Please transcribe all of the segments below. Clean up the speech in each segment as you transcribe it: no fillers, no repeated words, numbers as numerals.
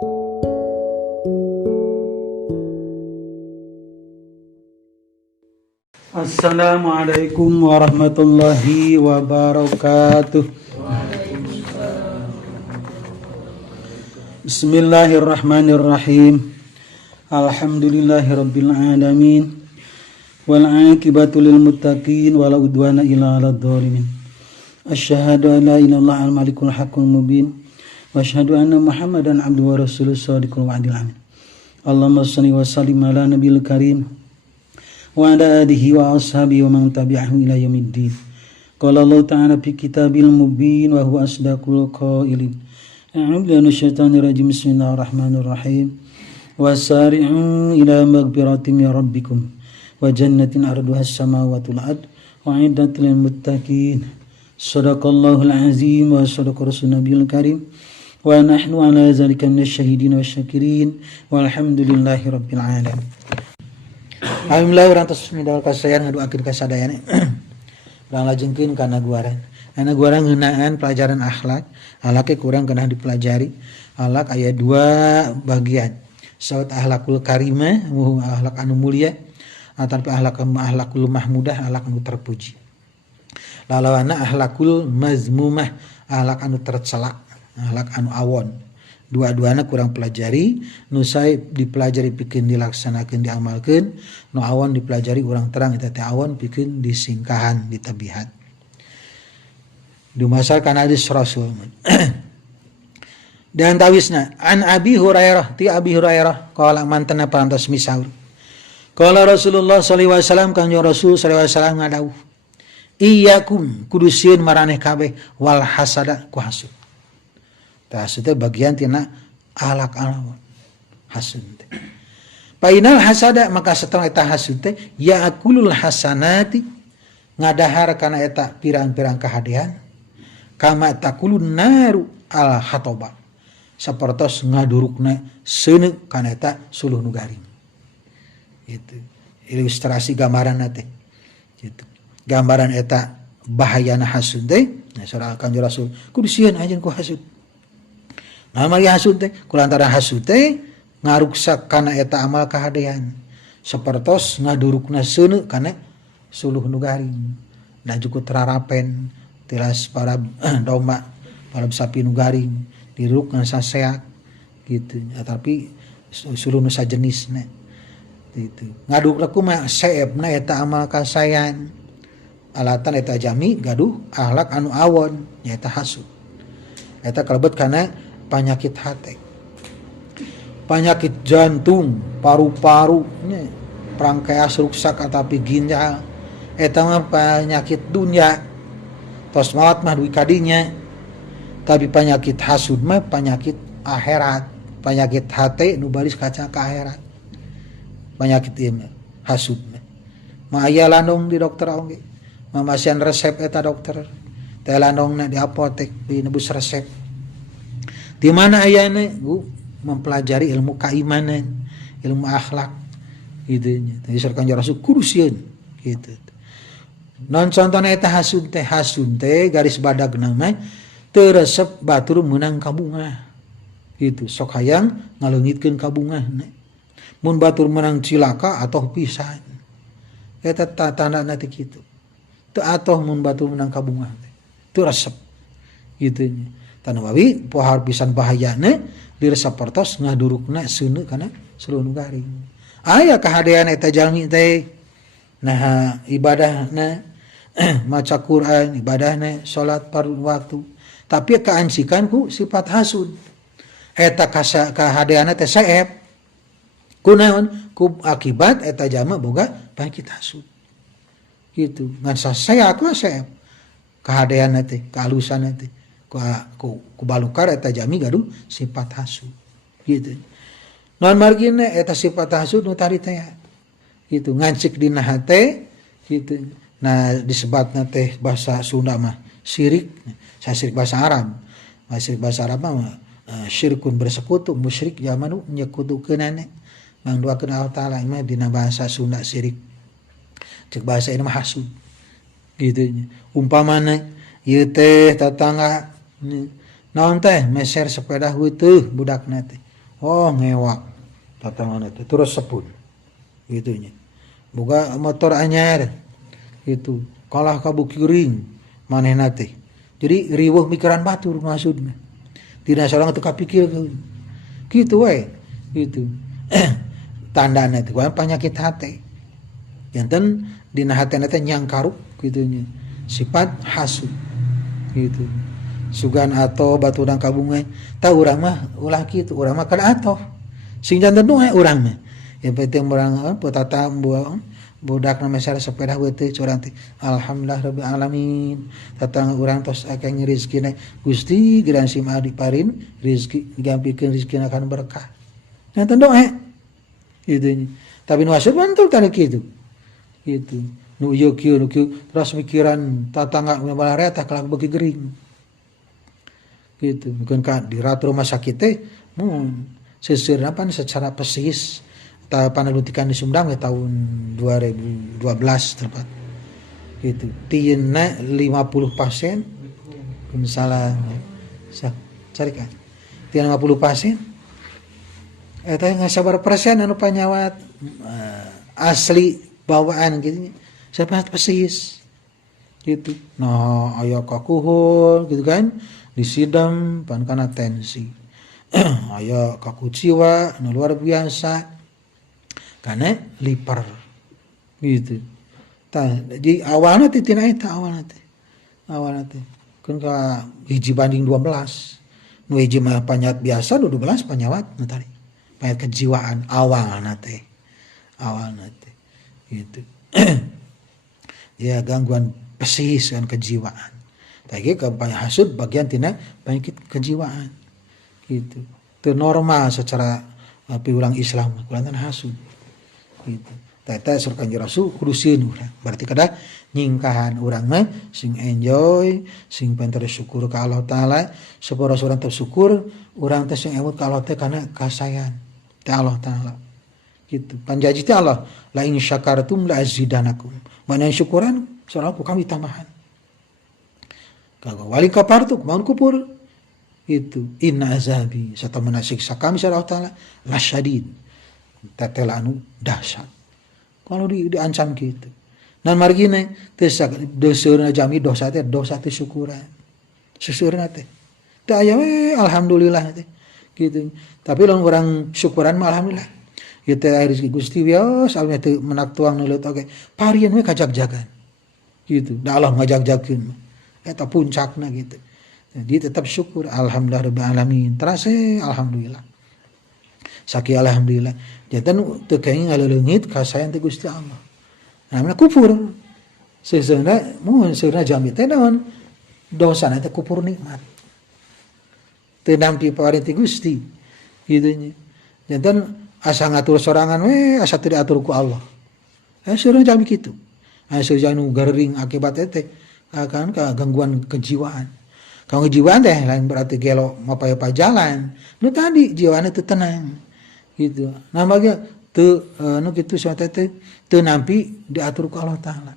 Assalamualaikum warahmatullahi wabarakatuh. Bismillahirrahmanirrahim. Alhamdulillahirabbil alamin. Wal 'aqibatu lil muttaqin wala udwana illa 'alal dzalimin. Asyhadu an la ilaha illallah al-malikul haqqul mubin wa asyhadu anna Muhammadan 'abduhu wa rasuluhu shadiqul wa'dil amin. Allahumma shalli wa sallim ala nabiyil karim wa ala alihi wa ashabihi wa man tabi'ahu ila yaumiddin. Qala Allah ta'ala fi kitabil mubin wa huwa asdaqul qailin. A'udzu billahi minasyaitonir rajim. Bismillahirrahmanirrahim. Wasari'u ila maghfiratin min rabbikum wa jannatin arduha as-samawati wal ard wa 'iddat lil muttaqin. Shadaqallahul azim wa shadaqa rasulun nabiyil karim. Wa nahnu 'ala dzalika minasyahidin wasyakirin walhamdulillahi rabbil alamin. Alhamdulillah urang tos midal kasayan ngaduakeun kasadayana. Urang lajengkeun kana guaran. Ana guaran ngeunaan pelajaran akhlak. Akhlak kurang kena dipelajari. Akhlak aya dua bagian. Saut akhlakul karimah, akhlak anu mulia, ataupun akhlakul mahmudah, akhlak anu terpuji. Lalawana akhlakul mazmumah, akhlak anu tercela, akhlak anu awon. Dua-duana kurang pelajari, nu sae dipelajari pikeun dilaksanakeun diamalkeun, nu awon dipelajari urang terang eta teh awon pikeun disingkahan ditabihat. Dumasar kana hadis Rasul. Dan tawisna an Abi Hurairah ti Abi Hurairah qala mantena parantos misaur. Qala Rasulullah sallallahu alaihi wasallam kanjeng Rasul sallallahu alaihi wasallam ngadawuh. Iyyakum kudu sieun maraneh kabeh wal hasada ku hasud. Tah hasud teh bagian tina akhlak awon. Hasud teh. Painal hasada maka setelah eta hasud teh ya'kulul hasanati ngadahar kana eta pirang-pirang kahadean kama takulun naru al hatoba sapertos ngadurukna seuneu kana eta suluh nu garing. Itu ilustrasi gambaran teh. Gitu. Gambaran eta bahayana hasud teh. Nah surah Kanjeng Rasul kudu sieun anjeun ku hasud. Nah mari hasud teh kulantaran hasud teh ngaruksak kana eta amal kahadean sapertos ngadurukna seuneu kana suluh nu garing. Dan cukup terarapen tilas para domba para sapi nu garing dirukna saseak gitu. Tapi suluh nu sajenisna gitu. Ngaduk kumaha seepna eta amal kasayan. Alatan eta jami gaduh akhlak anu awon nyaeta hasud. Eta kalebet kana penyakit hati, penyakit jantung, paru-paru, prangkeas ruksak atapi ginjal, eta mah penyakit dunia, tos maot mah duwi kadinya. Tapi penyakit hasud mah penyakit akhirat, penyakit hati nu baris kaca ka akhirat. Penyakit ieu mah hasud mah. Ma aya landong di dokter oge. Mamasian resep eta dokter. Teh landongna di apotek di nebus resep. Di mana ayana mempelajari ilmu keimanan, ilmu akhlak gitu nya. Tadi Kanjeng Rasul kudu sieun gitu. Non contohna eta hasud teh garis badagna mah teu resep batur meunang kabungah. Gitu. Sok hayang ngaleungitkeun kabungahna. Mun batur meunang cilaka atoh pisan. Eta tandana teh kitu. Teu atoh mun batur meunang kabungah teh. Teu resep gitu nya. Tanawawi pohar pisan bahayana diresaportos ngadurukna seuneu kana suluh nu garing. Aya kahadean eta jalmi teh nah ibadahna maca Quran, ibadahna salat fardu waktu, tapi kaansikan ku sifat hasud. Eta kahadeanna teh saeb. Kunaon? Ku akibat eta jalma boga penyakit hasud. Gitu. Ngan saseak we saeb. Kahadeanna teh, kahalusanna teh. Ku balukar eta jami gaduh sifat hasud gitu. Non margina eta sifat hasud nu tadi teh gitu ngancik dina hate gitu. Nah disebutna teh bahasa Sunda mah syirik, syirik bahasa Arab. Syirik bahasa Arab mah syirkun bersekutu, musyrik jamanu nyekutukeunana mangduakeun Allah taala mah dina bahasa Sunda syirik. Cek bahasa ini mah hasud gitu. Umpamana ieu teh tetangga naon teh meser sepeda heueuh budakna teh oh ngewak tatangan itu terus sebut gitunya boga motor anyar itu kalah kabukiring manehna teh jadi riweuh mikiran batur maksudna dina sorang teu kapikir gitu we gitu tandana teh penyakit hate janten dina hatena teh nyangkaruk gitunya sifat hasud gitu sugan atau baturang kabungan tah urang mah ulah kitu urang mah kada atoh sing janten we urang mah yang penting urang petata budak nama sare sepeda beuteung curang teh alhamdulillah rabbil alamin tatang urang tos akeh rezekina Gusti geran sim adi parin rezeki digampikeun rezekina kan berkah janten doa gitu tapi nu asup mantul tadi kitu gitu nu ieu kieu terus mikiran tatangga balara tah kelak beuki gering gitu bukan ka di ratu rumah sakit teh mun seuseurna pan secara persis ta panalutikan di Sumedang tahun 2012 tepat gitu tieuna 50 pasien misalnya cari kan tieuna 50 pasien eta geus sabar persen anu panyawat asli bawaan gitu siapa persis gitu nah aya kakuhul gitu kan disidam pan kana tensi aya kakuciwa nu luar biasa karena liper gitu tah di awalna teh tina eta awalna teh kan ka hiji banding 12 nu hiji mah panyawat biasa 12 panyawat nu tadi panyawat kejiwaan awalna teh gitu ya gangguan psikis dan kejiwaan tapi kampanye hasud bagian tina penyakit kejiwaan gitu teu normal secara piulang Islam kulantan hasud gitu tata sur Kanjeng Rasul kudu sieun urang berarti kada nyingkahan urang mah sing enjoy sing penting syukur ka Allah taala supaya urang teu syukur urang teh sing emut ka Allah teh kana kasayan teh Allah taala gitu panjanji teh Allah la in syakartum la azidanakum mana syukuran soalnya ku kami tambahan kagak wali kafartu kumaha kufur itu inna azabi satamana siksa kami sareng Allah taala lasyadid tetela anu dahsyat kalau diancam gitu dan margine teh doseurna jami dosa teh syukuran susurna teh teh aya we alhamdulillah teh gitu tapi lamun urang syukuran mah alhamdulillah ieu teh rezeki Gusti wios alme teu menak tuang neuleut oge parieun we kajag-jagan gitu da Allah ngajag-jagkeun eta puncakna gitu jadi tetap syukur alhamdulillah rabbil alamin terasa alhamdulillah saki alhamdulillah janten teu kenging ngaleungit kasayan teh Gusti Allah namanya kufur seuseureuna mun seueurna jami teh naon dosana teh kufur nikmat teu nampi paring ti Gusti kitu nya janten asa ngatur sorangan we asa teu diatur ku Allah seueurna jami kitu asa janu garering akibat teh akan ka gangguan kejiwaan kalau kejiwaan teh lain berarti gelo mapaya-paya jalan nu tadi jiwana teu tenang gitu nah bagia teu anu kitu sampai teh teu nampi diatur ku Allah taala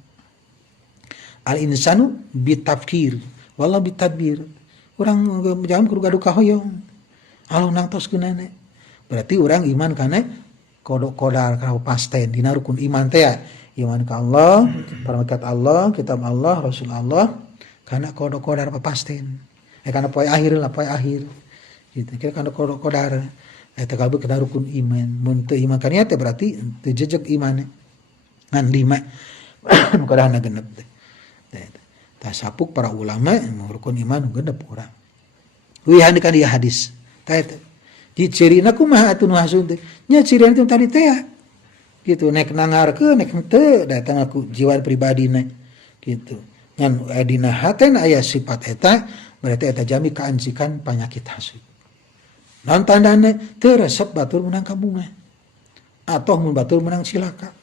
al insanu bitafkir wala bitadbir urang jangan kudu gaduh kahoyong Allah nangtoskeun nana berarti urang iman kana kodok kodar ka pasten dina rukun iman teh iman ka Allah paramekat Allah kitab Allah Rasul Allah kana kodok kodar papasten kana poe akhir gitu kira kana kodok kodar eta kalbu kana rukun iman mun teu iman kana teh berarti teu jejeg iman ngan 5 nu kadahna genep teh tah sapuk para ulama rukun iman nu genep urang wihan kana ieu hadis tah eta di cirina kumaha atuh nu hasud teh nya cirina teh tadi teh gitu nek nangarkeun nek teu datang aku jiwa pribadina gitu ngan dina haten aya sifat eta berarti eta jami kaancikan penyakit hasud non tandana teu resep batur menang kabungan atau mun batur menang cilaka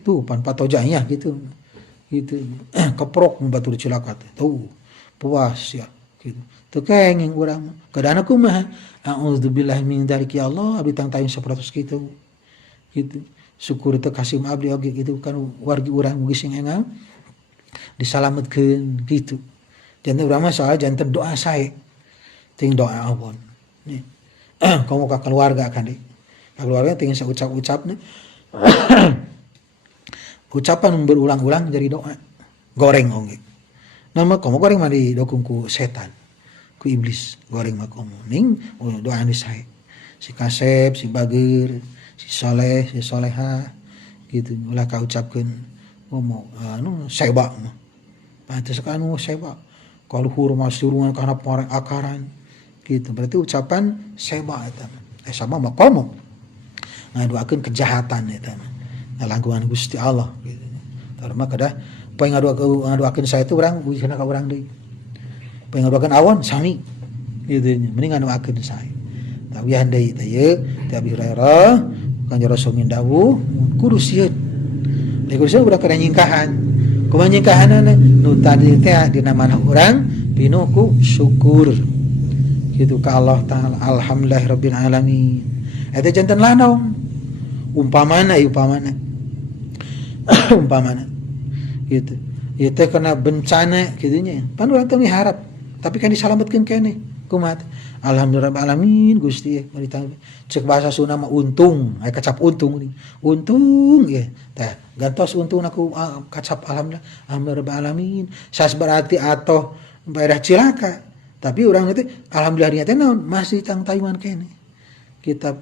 tuh pan patojanya gitu keprok mun batur cilaka tuh puas ya gitu teu kenging urang kadana kumaha a'udzubillahi min dzalik ya Allah abdi tang tayang 100 kitu gitu syukur teu kasih abdi oge gitu kan wargi urang mugi sing engal disalametkeun gitu janten urang mah soal janten doa sae ting doa awon nih Komo ka keluarga kan di. Keluarga tinggal saucap-ucapnya. Ucapan berulang-ulang jadi doa. Goreng oge. Nama komo goreng mah di dokung ku setan. Ku iblis goreng mah komo. Ning doa anu sae. Si Kasep, si Bagir, si Soleh, si Soleha gitu ulah kaucapkeun ngomong anu seba mah. Pantes anu seba. Kaluhur mah surungan kana parek akaran gitu. Berarti ucapan seba eta. Sama mah komo. Ngaduakeun kejahatan eta mah. Ngalangkungan Gusti Allah gitu. Tarma kedah poe ngaduakeun saya itu urang wihna ka urang deui. Poe ngaduakeun awon sami gitu nya. Mending ngaduakeun saya. Tawihan deui teh ye, teh Abi Hurairah Kanjeng Rasul dawuh kudu sieun. Deui kudu udah kada nyingkahan. Kumaha nyingkahanna nu tadi teh dina manah urang pinuh ku syukur. Gitu ka Allah taala. Alhamdulillahirabbil alamin. Eta janten lanong. Umpamana gitu. Ieu teh kena bencana kitu nya. Pan urang teh miharap, tapi kan disalametkeun keneh. Kumaha? Alhamdulillahirabbil alamin Gusti mari cek bahasa Sunda mah untung, aya kacap untung nih. Untung ya. Tah, gantos untung aku kacap alhamdulillahirabbil alamin. Sas berarti atoh daerah cilaka. Tapi urang teh alhamdulillah teh naon masih tang Taiwan keneh. Kita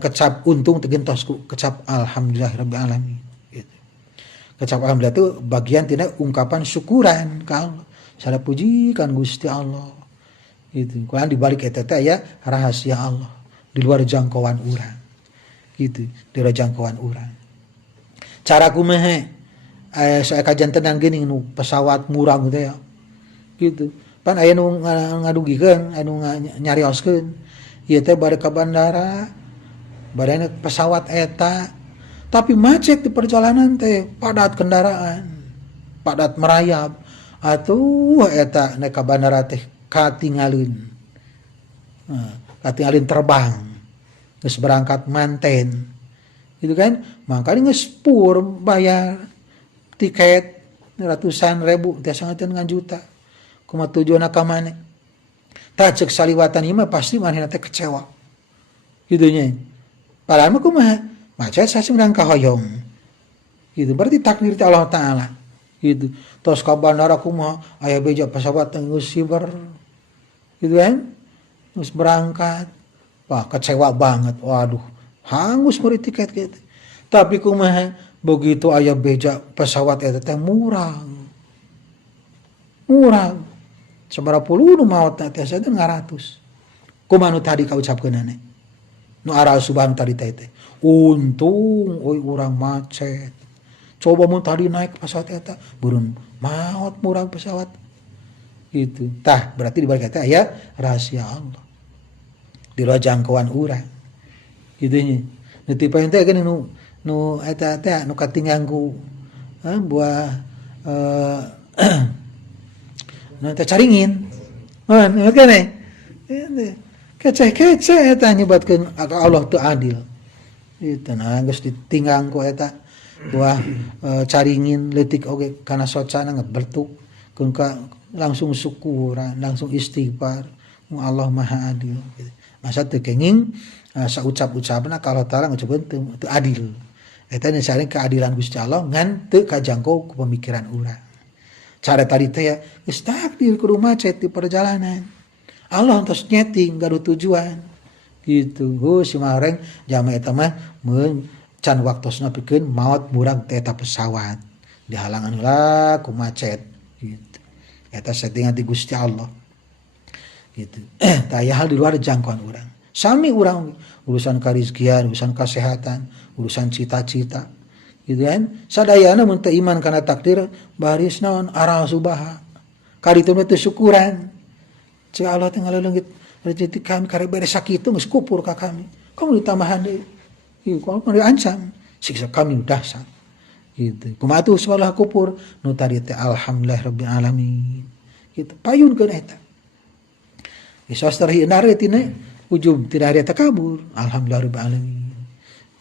kecap untung tegentos ku kecap alhamdulillahirabbil alamin. Kecap alhamdulillah itu bagian tina ungkapan syukuran ka Allah. Sada puji kan Gusti Allah. Gitu. Kulaan dibalik eta teh aya rahasia Allah di luar jangkauan urang. Gitu, di luar jangkauan urang. Cara kumaha saya kajian tenang geuning nu pesawat murah gitu ya. Gitu. Pan aya nu ngadugikeun, anu nyarioskeun. Ieu teh bade ka bandara. Badana pesawat eta tapi macet di perjalanan teh padat kendaraan padat merayap atuh eta naik ka bandara teh katingalin terbang geus berangkat manten gitu kan makanya geus pur bayar tiket ratusan ribu teh sangateun ngan juta kumaha tujuanna ka maneh tah ceuk saliwatan ieu mah pasti manehna teh kecewa kitu nya padahal mah kumaha macet sasi menang kahoyong gitu berarti takdir Allah Ta'ala gitu tos ka bandara kumaha aya beja pesawat geus siber gitu kan geus berangkat wah kecewa banget waduh hangus beri tiket gitu tapi kumaha begitu aya beja pesawat eta teh murah sabaraha puluh nu maotna teh saeutik 500 kumaha nu tadi kaucapkeunana nu arah subhan tadi teh untung oi urang macet coba mun tadi naik pesawat eta burun maot murah pesawat gitu tah berarti di balik eta aya rahasia Allah di luar jangkauan urang kitu nya nu tipaeun teh geuning nu eta teh nu katinggal ku buah nu teh caringin ngerti keneh kece eta nyebatkeun Allah teu adil itu nah geus ditinggang ku eta buah caringin leutik oge kana socana ngebertuk keun ka langsung syukuran langsung istighfar Allah maha adil gitu. Masa teu kenging saucap-ucapna kalau Ta'ala ngucapkeun teu adil eta nya keadilan Gusti Allah ngan teu kajangkau ku pemikiran urang cara tadi teh ya geus takdir kudu macet di perjalanan Allah tos nyeting gaduh tujuan gitu si mareng jama eta mah mun can waktosna pikeun maot murang teh eta pesawat dihalangan heula ku macet gitu eta settingan di Gusti Allah gitu tah hal di luar jangkauan urang sami urang urusan karizkian urusan kesehatan urusan cita-cita gitu kan sadayana mun teu iman kana takdir baris naon aral subaha kaditu teh syukuran cik Allah teh ngaleungeut rezeki kami karek beres sakitu geus kupur ka kami. Kamu ditambahan deui. Ieu kamu diancam siksa kami dahsyat. Gitu. Kumaha atuh salah kupur nu tadi teh alhamdulillahirabbil alamin. Gitu. Payunkeun eta. Geus tarhi nare tina ujub tidak ada takabur. Alhamdulillahirabbil alamin.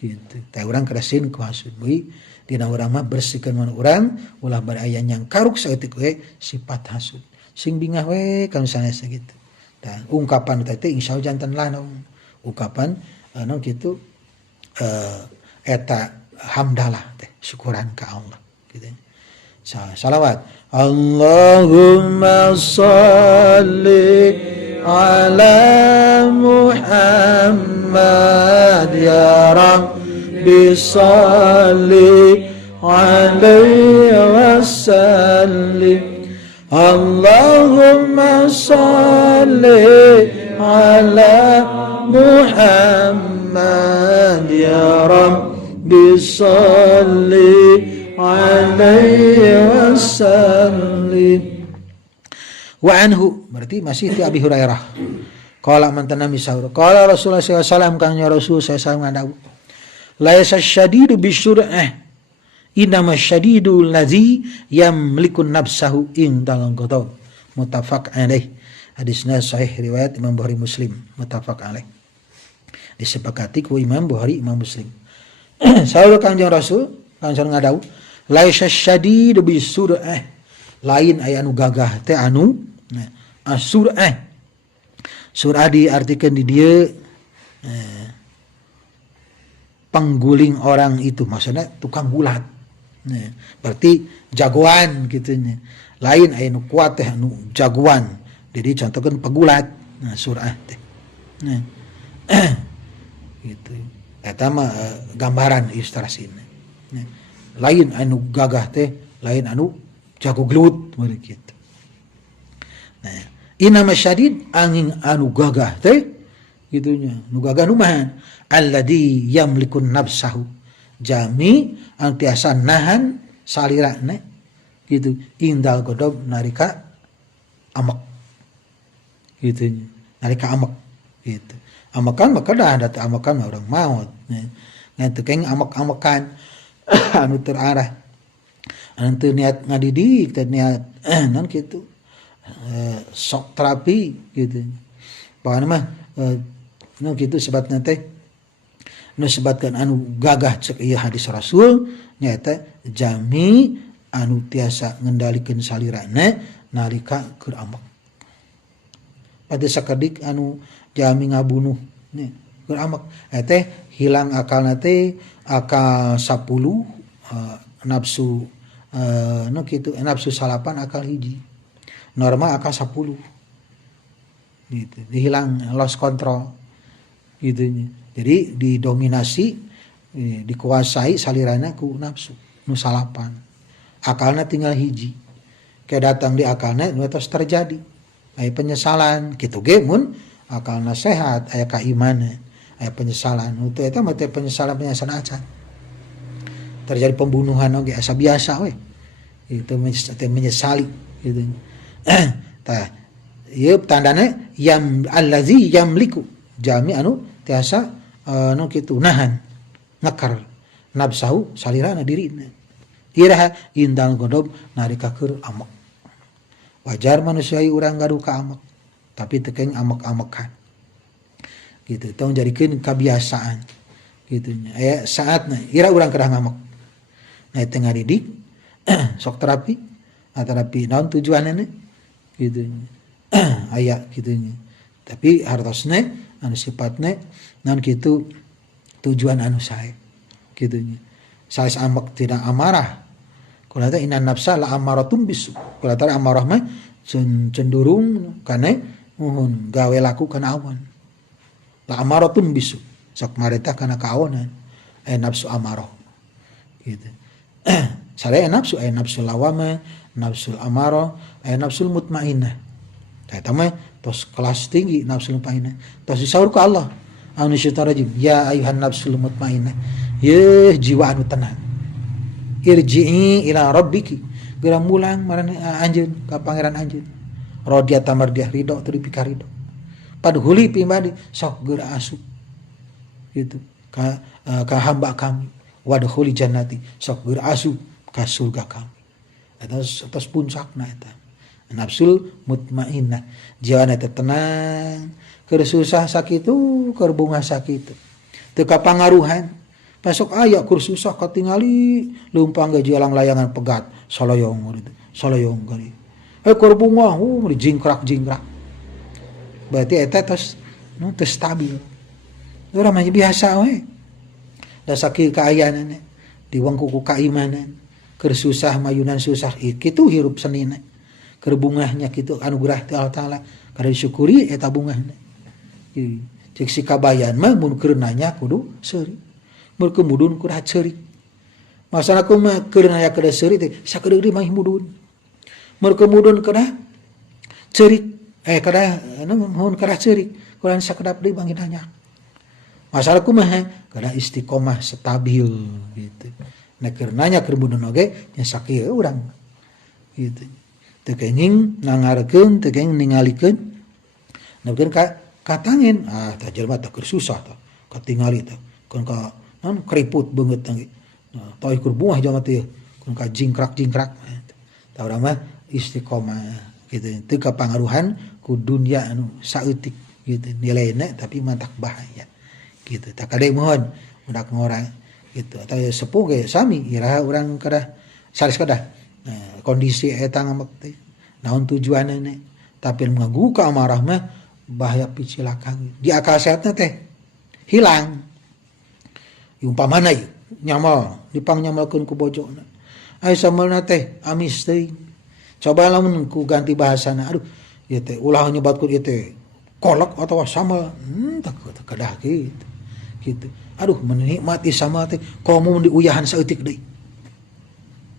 Gitu. Teh urang kada sin ku hasud deui dina urang mah bersihkeun mun urang ulah bari aya nyang karuk saeutik we sifat hasud. Sing bingah we kana sanes gitu. Dan ungkapan teh insyaallah janten lanong ukapan anu kitu eta hamdalah teh syukuran ka Allah gitu. Salawat Allahumma shalli ala Muhammad ya Rabbi shalli alaihi wasallim Allahumma shalli ala Muhammad ya Rabbi shalli alaihi wasallim. Wa anhu berarti masih ti Abi Hurairah. Qala mantan Nabi sahur. Qala Rasulullah sallallahu alaihi wasallam kang Rasul sallallahu alaihi wasallam laisa syadidu bisyur'ah innama syadidu allazi yamliku nafsahu indal ghadab. Muttafaq alaih. Hadisnya sahih riwayat Imam Bukhari Muslim. Muttafaq alaih. Disepakati ku Imam Bukhari Imam Muslim. Sahur kanjeng Rasul kang ngadau laisa syadidu bisyur'ah lain aya anu gagah teh anu asur'ah sur'ah diartikan di dia pengguling orang itu maksudnya tukang gulat berarti jagoan gitunya lain aya anu kuat teh anu jagoan jadi contohkan pegulat sur'ah teh gitu eta mah gambaran ilustrasina lain anu gagah teh lain anu jago gelut begitu. Nah, inama syadid angin anu gagah teh gitunya. Nu gagah nu mahan alladzi yamlikun nafsahu. Jami anu tiasa nahan salirana gitu. Indal godob narika amak. Gitu. Narika amak gitu. Amakan maka dah ada amakan orang maut. Nah, teu keng amak-amakan anu terarah anu teu niat ngadidik teu niat non kitu sok terapi gitu pokona mah nu kitu sebatna teh nu sebatkan anu gagah cek ieu hadis Rasul nyaeta jami anu tiasa ngendalikeun salirana nalika keur amak pada sakedik anu jami ngabunuh nih keur amak teh hilang akalna teh akal 10 nafsu no kitu nafsu salapan akal hiji normal akal 10 gitu dihilang lost control gitu jadi didominasi dikuasai salirana ku nafsu nu salapan akalna tinggal hiji kayak datang di akalna nu terus terjadi aya penyesalan kitu ge mun akalna sehat aya keimanan aya penyesalan itu eta mah teh penyesalan acan terjadi pembunuhan oge asa biasa we itu menyesali gitu tah ieu tandana yam allazi yamliku jami anu tiasa anu kitu nahan ngakar nafsahu salirana dirina iraha indal godob narika keur amak wajar manusia urang gaduh ka amak tapi teu keng amak-amakan gitu tong jadikeun kebiasaan gitu aya saatna ira urang kedah ngamak nah teu ngadidik sok terapi naon tujuanna gitu aya kitu tapi hartosna anu sifatna naon kitu tujuan anu sae kitu saes amak tidak amarah kunaha inna nafsa la amaratum bisu kunaha amarah mah cenderung kana muhun gawe laku kana awan la amaratun bisu sok mareta kana kaonan aya nafsu amarah gitu sadaya nafsu aya nafsu lawama nafsul amarah aya nafsul mutmainnah eta mah tos kelas tinggi nafsul mutmainnah tos disaur ku Allah anu syaitan rajim ya ayuhan nafsul mutmainnah ye jiwa anu tenang irji'i ila rabbiki geura mulang marana anjeun ka pangeran anjeun radiyata mardiyah ridho teu pikaridho padhuli pimbadi sok geura asup gitu ka hamba kami wadkhuli jannati sok geura asup ka surga kami eta atas puncakna eta nafsul mutmainnah jiwana teh tenang keur susah sakitu keur bunga sakitu teu kapangaruhan pasok aya keur susah katingali leumpang ge jalang layangan pegat saloyong gari keur bunga jingkrak berarti eta tos stabil urang mah biasa we da sakieu kaayaan di wangku kaimanan keur susah mayunan susah kitu hirup senina keur bungahnya kitu anugerah ti Allah taala kada disyukuri eta bungahna cek si kabayan mah mun keur nanya kudu seuri mun keudun kudu seuri masalah kumaha keur nanya kada seuri teh sakedeuri mah mudun mun keudun kada cerik kada mun kada cerik kulaan sakedap deui bangin nanya masalah kumaha kada istiqomah stabil gitu nah keur nanya keur mudun oge nya sakieu urang gitu teu kenging nangarkeun teu kenging ningalikeun nepikeun ka tangen tah jelema teh keur susah tah katingali teh keun ka naon keriput beungeut tah tah keur buah jelema teh keun ka jingkrak-jingkrak tah urang mah istiqomah gitu teu kapangaruhan ku dunya anu saeutik gitu nilaina tapi mantak bahaya gitu tak kade mohon budak ngora gitu atau sepuh ge sami iraha urang kada sanes kada kondisi eta ngamek teh naon tujuanna tapi ngagu ka amarah mah bahaya picilaka di akal sehatna teh hilang umpamana ieu nyamal dipang nyamalkeun ku bojona aya samalna teh amis teuing coba lamun ku ganti bahasana aduh ieu teh ulah nyebatkeun ieu teh kolak atau samal tak kadah gitu aduh menikmati sama teh komo diuyahan saeutik deui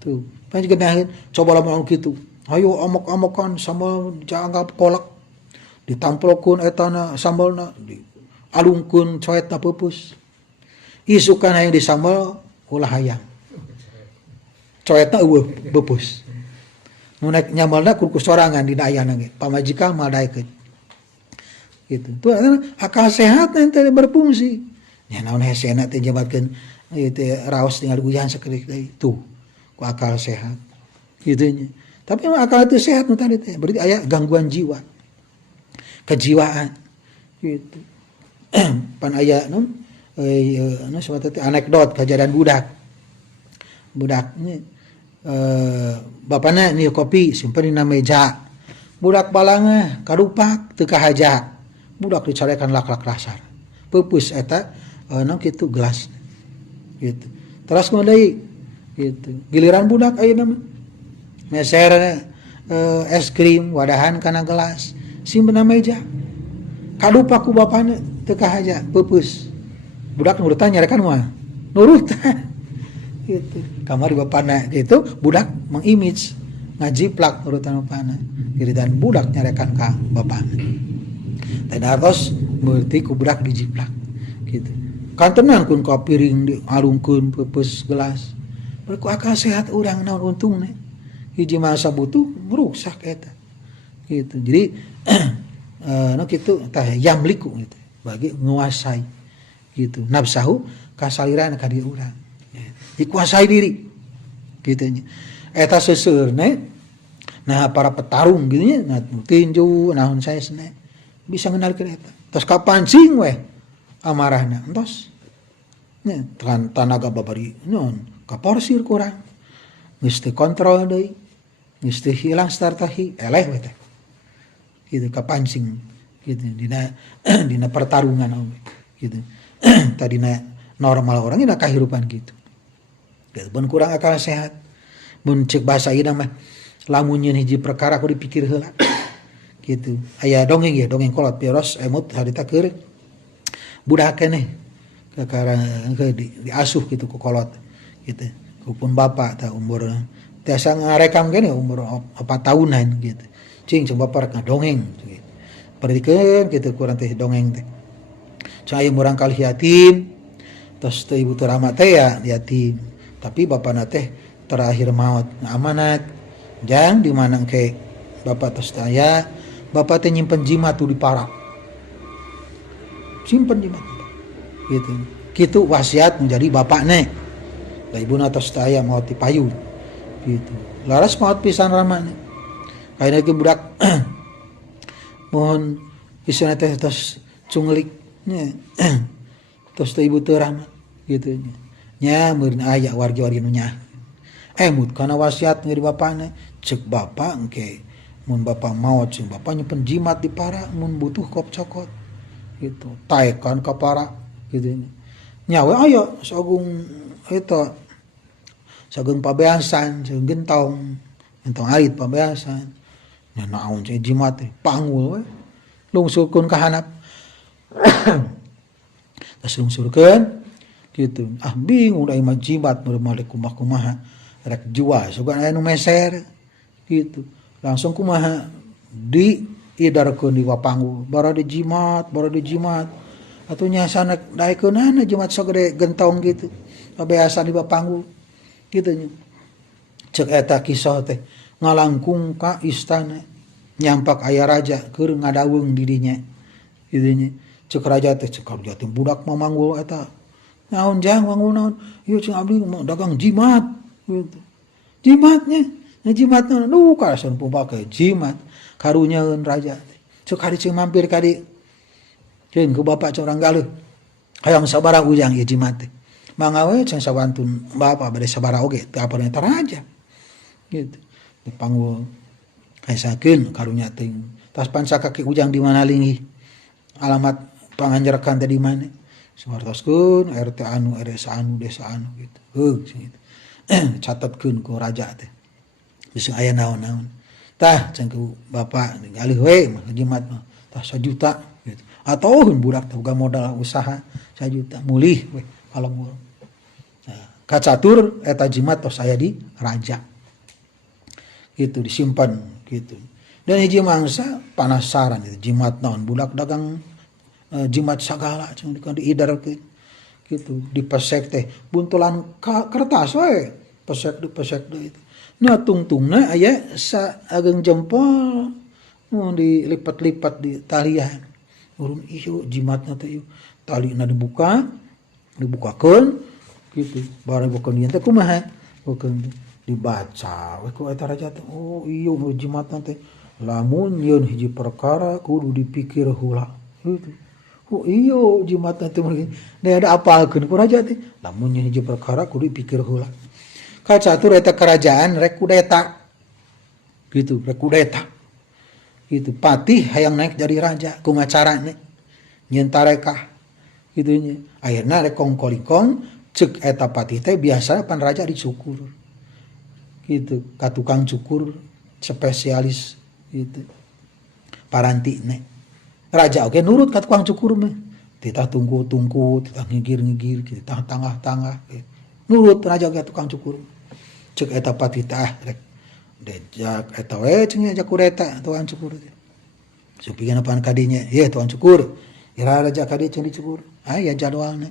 tuh panjenengan coba lamun kitu hayo amok-amokan sambal dianggap kolak ditampelkeun etana sambalna dialungkeun coetna peupeus isukan hayang disambal ulah hayang coetna eueuh peupeus nu naik nyamalna ku sorangan dina ayana ge pamajikan madaekeun gitu tuh akal sehat nanti berfungsi nya naon hesena teh jabatkeun ieu teh raos tinggal uyahan sakedik deui tuh ku akal sehat kitu nya tapi akal teu sehat nu tadi teh berarti aya gangguan jiwa kejiwaan gitu pan aya naon anu samata teh anekdot kajadian budak bapana nih kopi simpen dina meja budak balanga karupak teu kahaja budak dicarekan lak-lak dasar peupeus eta naon kitu gelas gitu terus deui gitu giliran budak ayeuna mah meser es krim wadahan kana gelas simpen meja kadupak ku bapana teu kahaja peupeus budak nurutan nyarekan mah nurutan gitu kamari bapana gitu budak mengimage ngajiplak nurutan bapana giliran budak nyarekan ka bapana teh dados berarti ku budak dijiplak gitu kan tenang kun ka piring dialungkeun peupeus gelas berku akal sehat urang naon untungna hiji masa butuh merusak eta gitu jadi no kitu tah yamliku gitu bagi nguasai gitu nafsahu kasaliran ka diri urang dikuasai diri gitu nya eta seuseurna nah para petarung gitu nya nah tinju naon saesna bisa ngenalkeun eta tos kapancing we amarahna entos nya tanaga babari naon kaporsir kurang geus teu kontrol deui geus teu hilang startahi eleh we teh kitu kapancing gitu dina pertarungan gitu tadina normal orang dina kahirupan gitu mun kurang akal sehat mun ceuk bahasa ieu mah lamun nyeun hiji perkara kudu dipikir heula gitu aya dongeng ya dongeng kolot piros emut harita keur budak keneh kakara diasuh gitu ku kolot gitu kupun bapak tah umur tiasa ngarekam keneh umur 4 tahunan gitu cing coba parek ngadongeng gitu perhitikeun kitu kurang teh dongeng teh cai murang kali yatim tos teh ibu teu rama teh ya yatim tapi bapana teh terakhir maut amanat jang di mana ke bapak tos aya bapak teh nyimpen jimat tuh di parak simpen jimat gitu kitu wasiat menjadi bapakna da ibuna tos aya maut di payu gitu laras maut pisan ramana ayeuna ge budak mohon isana teh tos cunglik nya tos teh ibu teu rahmat gitu nya meureun aya wargi-wargi nu nyah mut kana wasiat ngeureun bapana ceuk bapak engke mun bapak maot ceuk bapak nyimpen jimat di para mun butuh kop cokot gitu taekan ka para gitu nyawa ayo sagung itu sagung pabeasan sagung gentong arit pabeasan nya naon cai jimat teh panggul we lungsurkeun ka handap tas lungsurkeun gitu bingung da imah jimat meureun kumaha rek jua sugan aya nu meser gitu langsung kumaha di idarkeun di wapanggul bara di jimat atuh nya sanak daekeunana jimat sagede gentong gitu pabeasan di wapanggul kitu nya cek eta kisah teh ngalangkung ka istana nyampak aya raja keur ngadaweung di dinya kitu nya cek raja teh budak mamanggul eta naon jang manggul naon ieu cing abdi mau dagang jimat gitu jimatnya jimatna duka sun pupake jimat karunyaeun raja cek hari cing mampir ka di ceun ku bapak corang galeuh hayang sabaraha ujang ieu jimat teh mangga we cenah sawantun bapak bade sabaraha oge teu apa eta raja gitu dipanggul kaesakeun karunya teuing tas pansa kaki ujang di mana linggih alamat panganjerkan teh di mana sawartoskeun RT anu desa anu gitu gitu catatkeun ku raja teh geus aya naon-naon tah cenah ku bapak ngalih we mah jimat mah tah 1 juta gitu atoh budak teh boga modal usaha 1 juta mulih we kalau nah kacatur eta jimat tos aya di raja gitu disimpan gitu dan hiji mangsa penasaran itu jimat naon budak dagang jimat sagala cenah diidarkeun gitu dipesek teh buntulan kertas we pesek deui itu nah tungtungna aya saageng jempol nu dilipat-lipat di talian urun ieu jimatna teh ieu talina dibukakeun gitu bareng bukeun ieu teh kumaha bukeun dibaca we ku eta raja teh oh ieu jimatna teh lamun yeun hiji perkara kudu dipikir heula gitu oh iyo jimatna teh da ada apalkeun ku raja teh lamun hiji perkara kudu dipikir heula kacatur eta kerajaan rek kudeta gitu rek kudeta gitu patih hayang naik jadi raja kumaha carana nyeun tarekah kitu nya akhirna rek kongkolingkong ceuk eta patih teh biasa pan raja dicukur gitu ka tukang cukur spesialis gitu parantine raja oke nurut ka tukang cukur mah titah tungku titah ngigir titah tangah nurut raja oke tukang cukur ceuk eta patih teh rek dejak eta we cenah jakur eta tukang cukur teh supikeun pan kadinya ieu tukang cukur ira raja kadi cenah dicukur aya jadwalna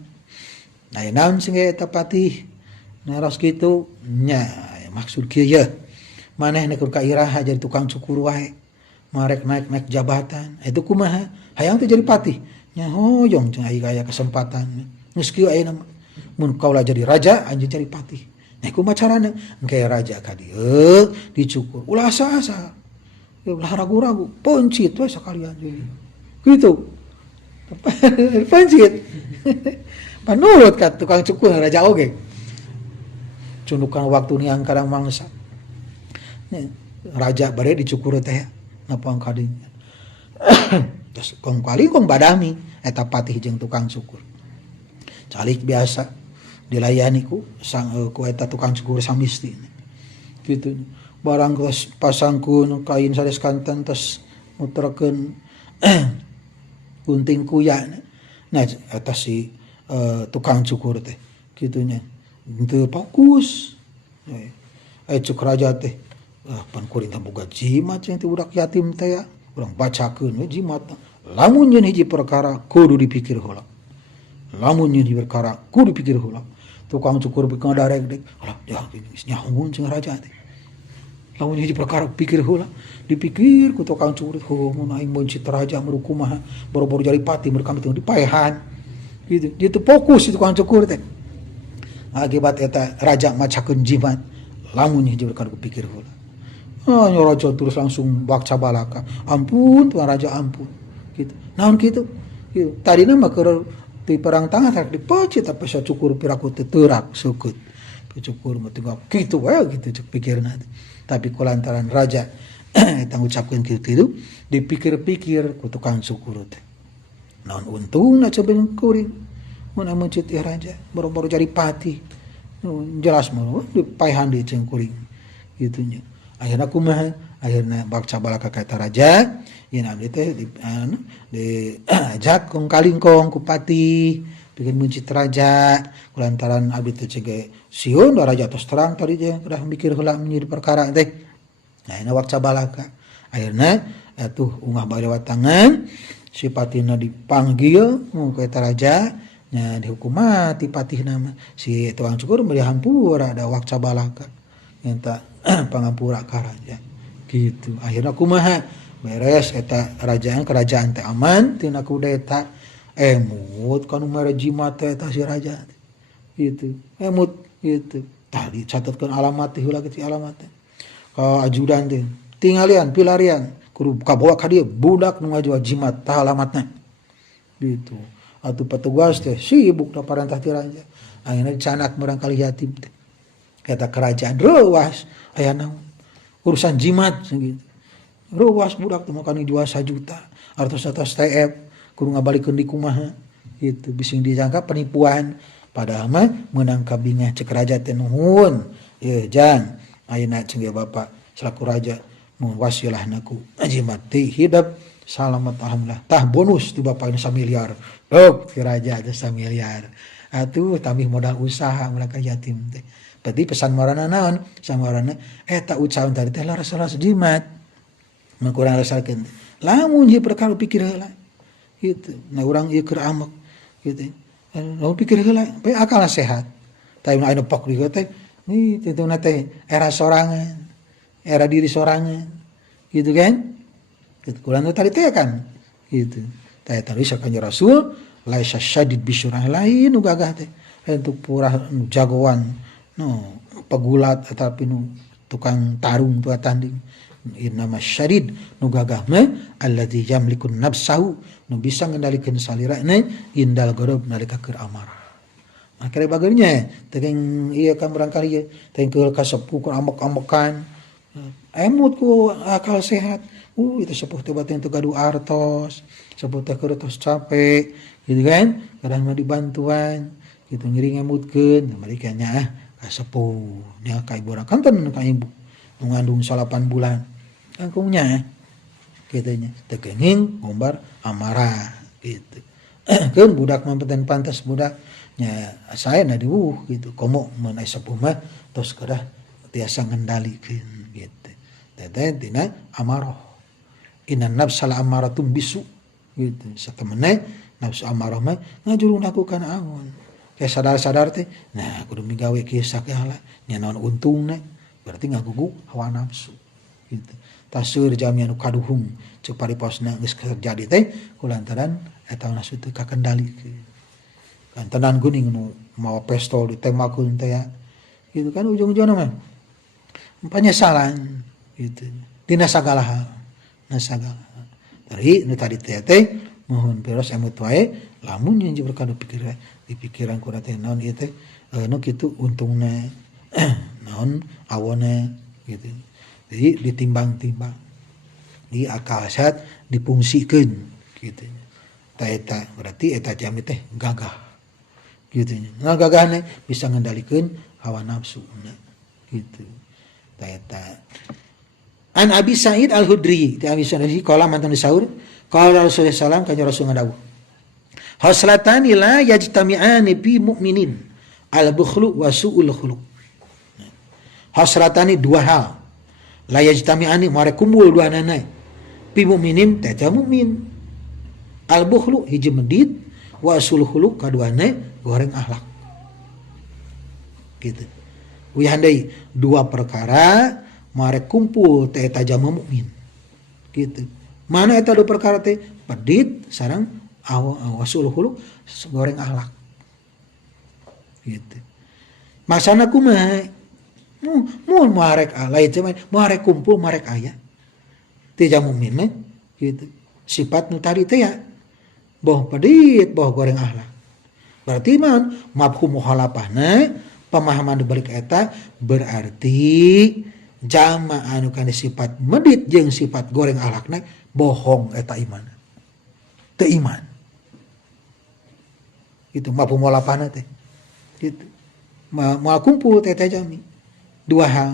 aya naon sing eta patih naros kitu nya maksud kieu ye manehna keur ka iraha jadi tukang cukur wae marek naik jabatan itu kumaha hayang teh jadi patih nya hoyong cenah aya kesempatan geus kieu ayeuna mun kaula jadi raja anjeun jadi patih nya kumaha carana engke raja ka dieu dicukur ulah asa-asa ulah ragu-ragu pencit we sakalian jadi kitu pencit panurut ka tukang cukur raja oge cundukan waktu niang kadang mangsa raja bare dicukur teh napang kadinya terus kong badami eta patih jeung tukang cukur calik biasa dilayani ku ku eta tukang cukur samisti kitu barang geus pasangkeun kain sanes kanten terus muterkeun gunting kuyana nah eta si tukang cukur teh kitu nya teu fokus cuk raja teh pan kuring teh boga jimat cenah teh budak yatim teh ya urang bacakeun we jimat lamun nyeun hiji perkara kudu dipikir heula lamun nyeun hiji perkara kudu dipikir heula tukang cukur beukeun darek dek alah ya geus nyahoun cenah raja teh lamun hiji perkara pikir heula dipikir ku tukang cukur heuh mun aing mun citra raja meureun kumaha boro-boro jadi pati meureun kami teh dipaehan gitu dia teu fokus si tukang cukur teh akibat eta raja macakeun jimat lamun hiji perkara pikir heula nyorojo terus langsung bakca balaka ampun tuan raja ampun gitu naon kitu gitu tadina mah keur ti perang tangah rek dipecit tapi sa cukur piraku teu teurak seukeut cukur mah teu kitu wae gitu cek pikirna tapi kulantaran raja eta ngucapkeun kitu dipikir-pikir ku tukang cukur teh naon untungna cebeung kuring mun mencit raja boro-boro jadi pati jelas mah dipaehan di cengkuring gitu nya akhirna kumaha akhirna bakca balaka ka eta raja yen abdi teh diajak kong kalingkong ku pati bikin mencit raja kulantaran abdi teh cege sieun da raja tos terang tadi je udah mikir heula menjadi perkara teh nah ini bakca balaka akhirna atuh ungah balewat tangan si patina dipanggil ke eta raja nya dihukum mati patihna mah si tukang cukur beri hampura ada wakca balaka minta pangampura ka raja gitu akhirna kumaha beres eta kerajaan teh aman tina kudeta emut kanu mere jimat teh eta si raja gitu emut gitu tadi catatkeun alamat teh heula kitu alamat teh ka ajudan teh tingalian pilarian kudu kabawa ka dieu budak nu ngajual jimat tah alamatna gitu atuh petugas teh sibuk da parentah ti raja akhirna dicanak barangkali yatim teh eta kerajaan reuwas aya naon urusan jimat gitu reuwas budak teh makana dijual 1 juta artos TF kudu ngabalikeun di kumaha gitu bising disangka penipuan padahal mah meunang kabingah cek raja teh nuhun ieu jang ayeuna cenah bapak selaku raja mun wasilahna ku jimat teh hidup salamet alhamdulillah tah bonus ti bapak ini 1 miliar dok ti raja teh 1 miliar atuh tambih modal usaha mulaka yatim teh berarti pesan marana naon samarana eta ucapan tadi teh laras-laras jimat mun kurang rasakeun lamun ieu perkara pikir heula gitu nah urang ieu keur amek gitu lamun pikir heula bae akal sehat tapi anu pok di teh ni tentuna teh era sorangan era diri sorangan gitu kan gitu kulan tadi teh kan gitu teh tadi sakanjing Rasul laisa syadid bisyurah lain nu gagah teh untuk purah jagoan no pegulat tapi nu tukang tarung tu tanding innama syadid nu gagah mah alladzi yamlikun nafsahu nu bisa ngendalikeun salirana indal ghadab nalika keur amarah makanya bageunya teuing ieu kan barangkali ieu teuing keur kasepuh keur ambek-ambekan emut ku akal sehat itu sepuh teh batin teu gaduh artos sepuh teh keur tos capek gitu kan kadang mah dibantuan gitu ngiring emutkeun bari nya kasepuh nya ka ibu rakanten ka ibu nu ngandung 8 bulan kangkungnya kitu nya teu kenging ngombar amarah gitu keun budak mah pantas budak nya saena diwuh gitu komo mun aya sepuh mah tos kedah tiasa ngendalikeun gitu teh tina amarah inna nafsal amaratum bisu gitu satemene nafsu amarah mah ngajurung lakukan amun kayak sadar-sadar teh nah kudu migawe kieu sakehala nya naon untungna berarti ngagugu hawa nafsu gitu taseur jami anu kaduhung ceuk pariposna geus terjadi teh kulantaran eta nafsu teu kakendalikeun kan tenan geuning nu mawa pistol ditembakeun teh ya gitu kan ujung-ujungna mah penyesalan gitu dina sagala hal nasagala dari nu tadi teh mohon peros emut wae lamun yang berkadu di pikiran kurang teh naon ieu teh nu kitu untungna naon awona gitu jadi ditimbang-timbang di akal sehat dipungsikeun gitu eta berarti eta jami teh gagah gitu nya gagahna bisa ngendalikeun hawa nafsu gitu eta an Abi Sa'id Al-Khudri ti Abi Sa'id qala mantan disaur qala Rasulullah sallallahu alaihi wasallam Rasul ngadawuh haslatani la yajtami'ani bi mu'minin al-bukhlu wa su'ul khuluq hasratani 2 hal la yajtami'ani mare kumpul 2 nana bi mu'minin teh mukmin al-bukhlu hiji medit wa su'ul khuluq kaduana goreng akhlak gitu wihandai 2 perkara mare kumpul teh eta jama mukmin gitu mana eta 2 perkara teh pedit sareng wasul khuluq goreng akhlak gitu maksana kumaha mun marek alay teh marek kumpul marek aya teh jama mukmin mah gitu sifat nu tadi teh ya boh pedit boh goreng akhlak berarti man mafhum mukhalafahna pemahaman dibalik eta berarti jama anu kana sifat medit jeung sifat goreng akhlakna bohong eta iman teu iman gitu mampu molapana teh gitu moal kumpul teh jami dua hal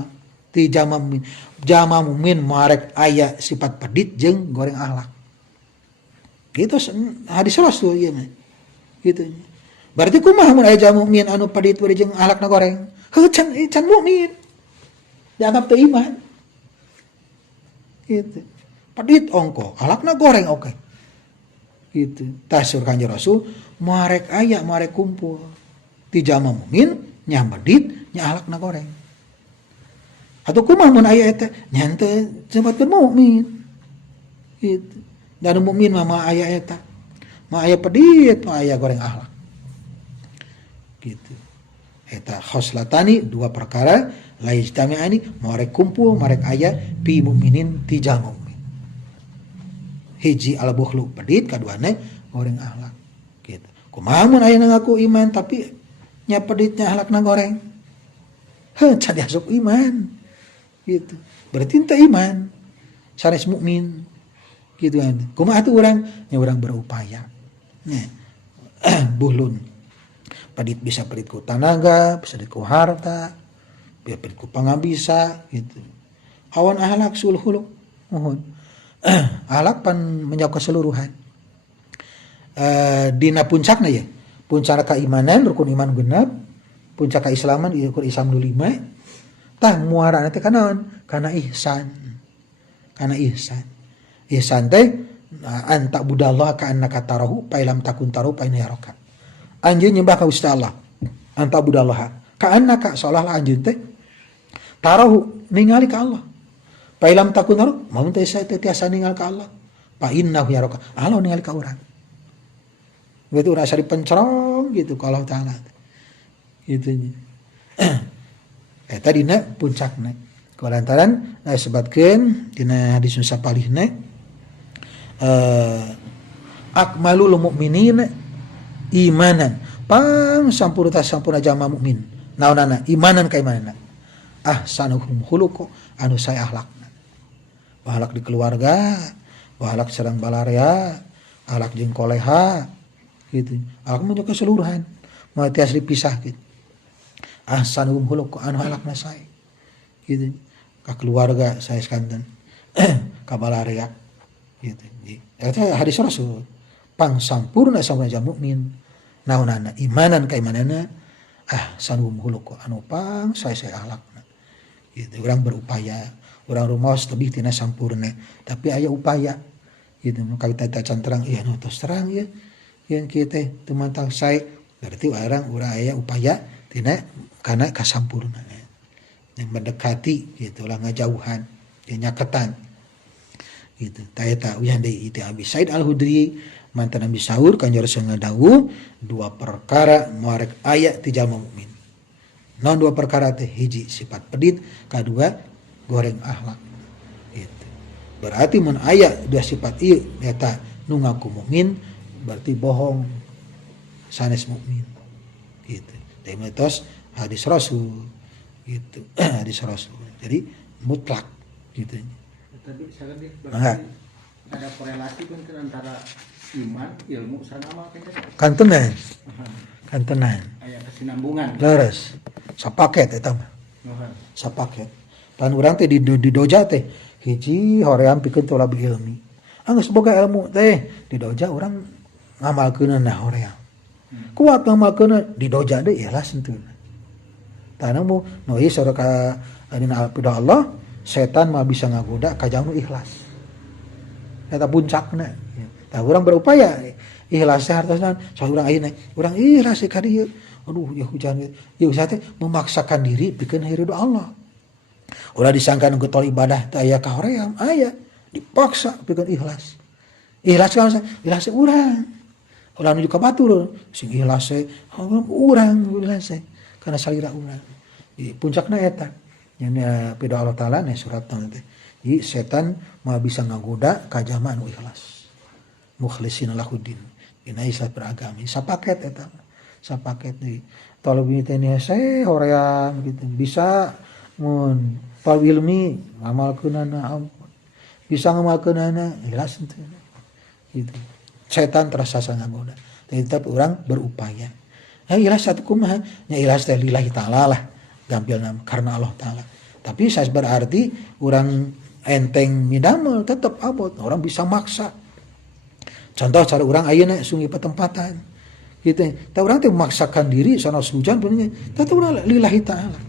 ti jama mumin marek aya sifat pedit jeung goreng akhlak gitu hadis Rasul ieu mah gitu berarti kumaha mun aya jama mumin anu pedit jeung akhlakna goreng heuh can mukmin dianggap teu iman gitu pedit ongko akhlakna goreng oke gitu tasur kanjeng Rasul marek aya marek kumpul ti jama mumin nya pedit nya akhlakna goreng atau kumaha mun aya eta nya teu sebatkeun mukmin gitu dan mukmin mah aya eta mah aya pedit mah aya goreng akhlak gitu eta khoslatani dua perkara la yajtami'ani marek kumpul marek aya pi mukminin ti jama mukmin hiji al bukhlu pedit kaduana goreng akhlak gitu kumaha mun aya ngaku iman tapi nya peditnya akhlakna goreng heuh can diasup iman gitu berarti teu iman sanes mukmin gitu kan kumaha tuh urang nya urang berupaya nya buhlun pedit bisa pedit ku tanaga bisa pedit ku harta bisa pedit ku pangabisa gitu awan akhlak sul khuluq mohon akhlak pan menjauh keseluruhan dina puncakna ya puncak keimanan rukun iman genep puncak keislaman rukun Islam 5 tah muarana teh kana ihsan ihsan teh anta budallah ka annaka tarahu fa lam takun tarahu fa inna yaraka anjeun nyembah ka Gusti Allah anta budallah ka annaka seolah-olah anjeun teh tarahu ningali ka Allah fa lam takun tarahu mun teh saya teh tiasa ningali ka Allah fa innahu yaraka Allah ningali ka urang berarti urang asa dipencerong gitu ka Allah taala gitu nya eta dina puncakna kulantaran sebatkeun dina hadis nu sapalihna akmalul mu'minin imanan pang sampurna jama mukmin naonana imanan ka imanana ahsanuhum khuluq anu sae akhlakna akhlak di keluarga akhlak sareng balarea akhlak jeung koleha gitu akhlak mah keseluruhan moal tiasa dipisahkeun ahsanuhum khuluq anu akhlakna sae gitu ka keluarga sae sekanten ka balarea gitu eta hadis Rasul pang sampurna jama mukmin naonana imanan ka imanana ahsanuhum khuluq anu pang sae akhlakna gitu urang berupaya urang rumaos tebih tina sampurna tapi aya upaya gitu kawita can terang ieu anu tos terang ya yen kieu teh teu mantang sae berarti urang aya upaya tina kana kasampurna yang mendekati gitu lah ngajauhan nyaketan gitu ta eta uyah deui itu Abi Said Al-Hudri mantan Nabi sahur kanjeng Rasul ngadawuh dua perkara muarek aya ti jalma mukmin naon dua perkara teh hiji sifat pedit kadua goreng akhlak gitu berarti mun aya dua sifat ieu eta nu ngaku mukmin berarti bohong sanes mukmin gitu teh mitos hadis Rasul gitu hadis Rasul jadi mutlak gitu tadi saya berarti ada korelasi kan antara iman ilmu sareng amal kan tenan aya kesinambungan leres sapaket eta mah sapaket pan urang teh di doja teh hiji hoream pikeun tolab ilmi geus boga ilmu teh di doja urang ngamalkeunna hoream kuat ngamalkeunna di doja deui ikhlas henteu tanamu no ieu sareng dina alpida Allah setan mah bisa ngagoda kajang nu ikhlas eta puncakna tah urang berupaya ikhlas hartosna saurang ayeuna urang ikhlas ka dieu aduh ya hujan ieu teh memaksakan diri pikeun ridho Allah ulah disangkan getol ibadah teh aya ka hoream aya dipaksa pikeun ikhlas kan ikhlas urang ulah nuju ka batur sing ikhlas urang ikhlas karena salira urang puncakna eta nya pida Allah taala nih surat teh jadi setan mah bisa ngagoda ka jalma anu ikhlas mukhlisina lahuddin dina islah beragama sapaket eta sapaket deui tolong teh saya hoream gitu bisa mun fal ilmi ngamalkeunana bisa ngamalkeunana ikhlas teh gitu setan terasa ngagoda tetap orang berupaya. Ikhlas satu kumaha, nya ikhlas teh lillahi taala lah, gampilna karena Allah taala. Tapi saya berarti orang enteng midamel tetap abot, orang bisa maksa. Contoh cara orang ayeuna sungi petempatan. Gitu. Tapi orang teh memaksakan diri sono hujan punya, tetap orang lillahi taala.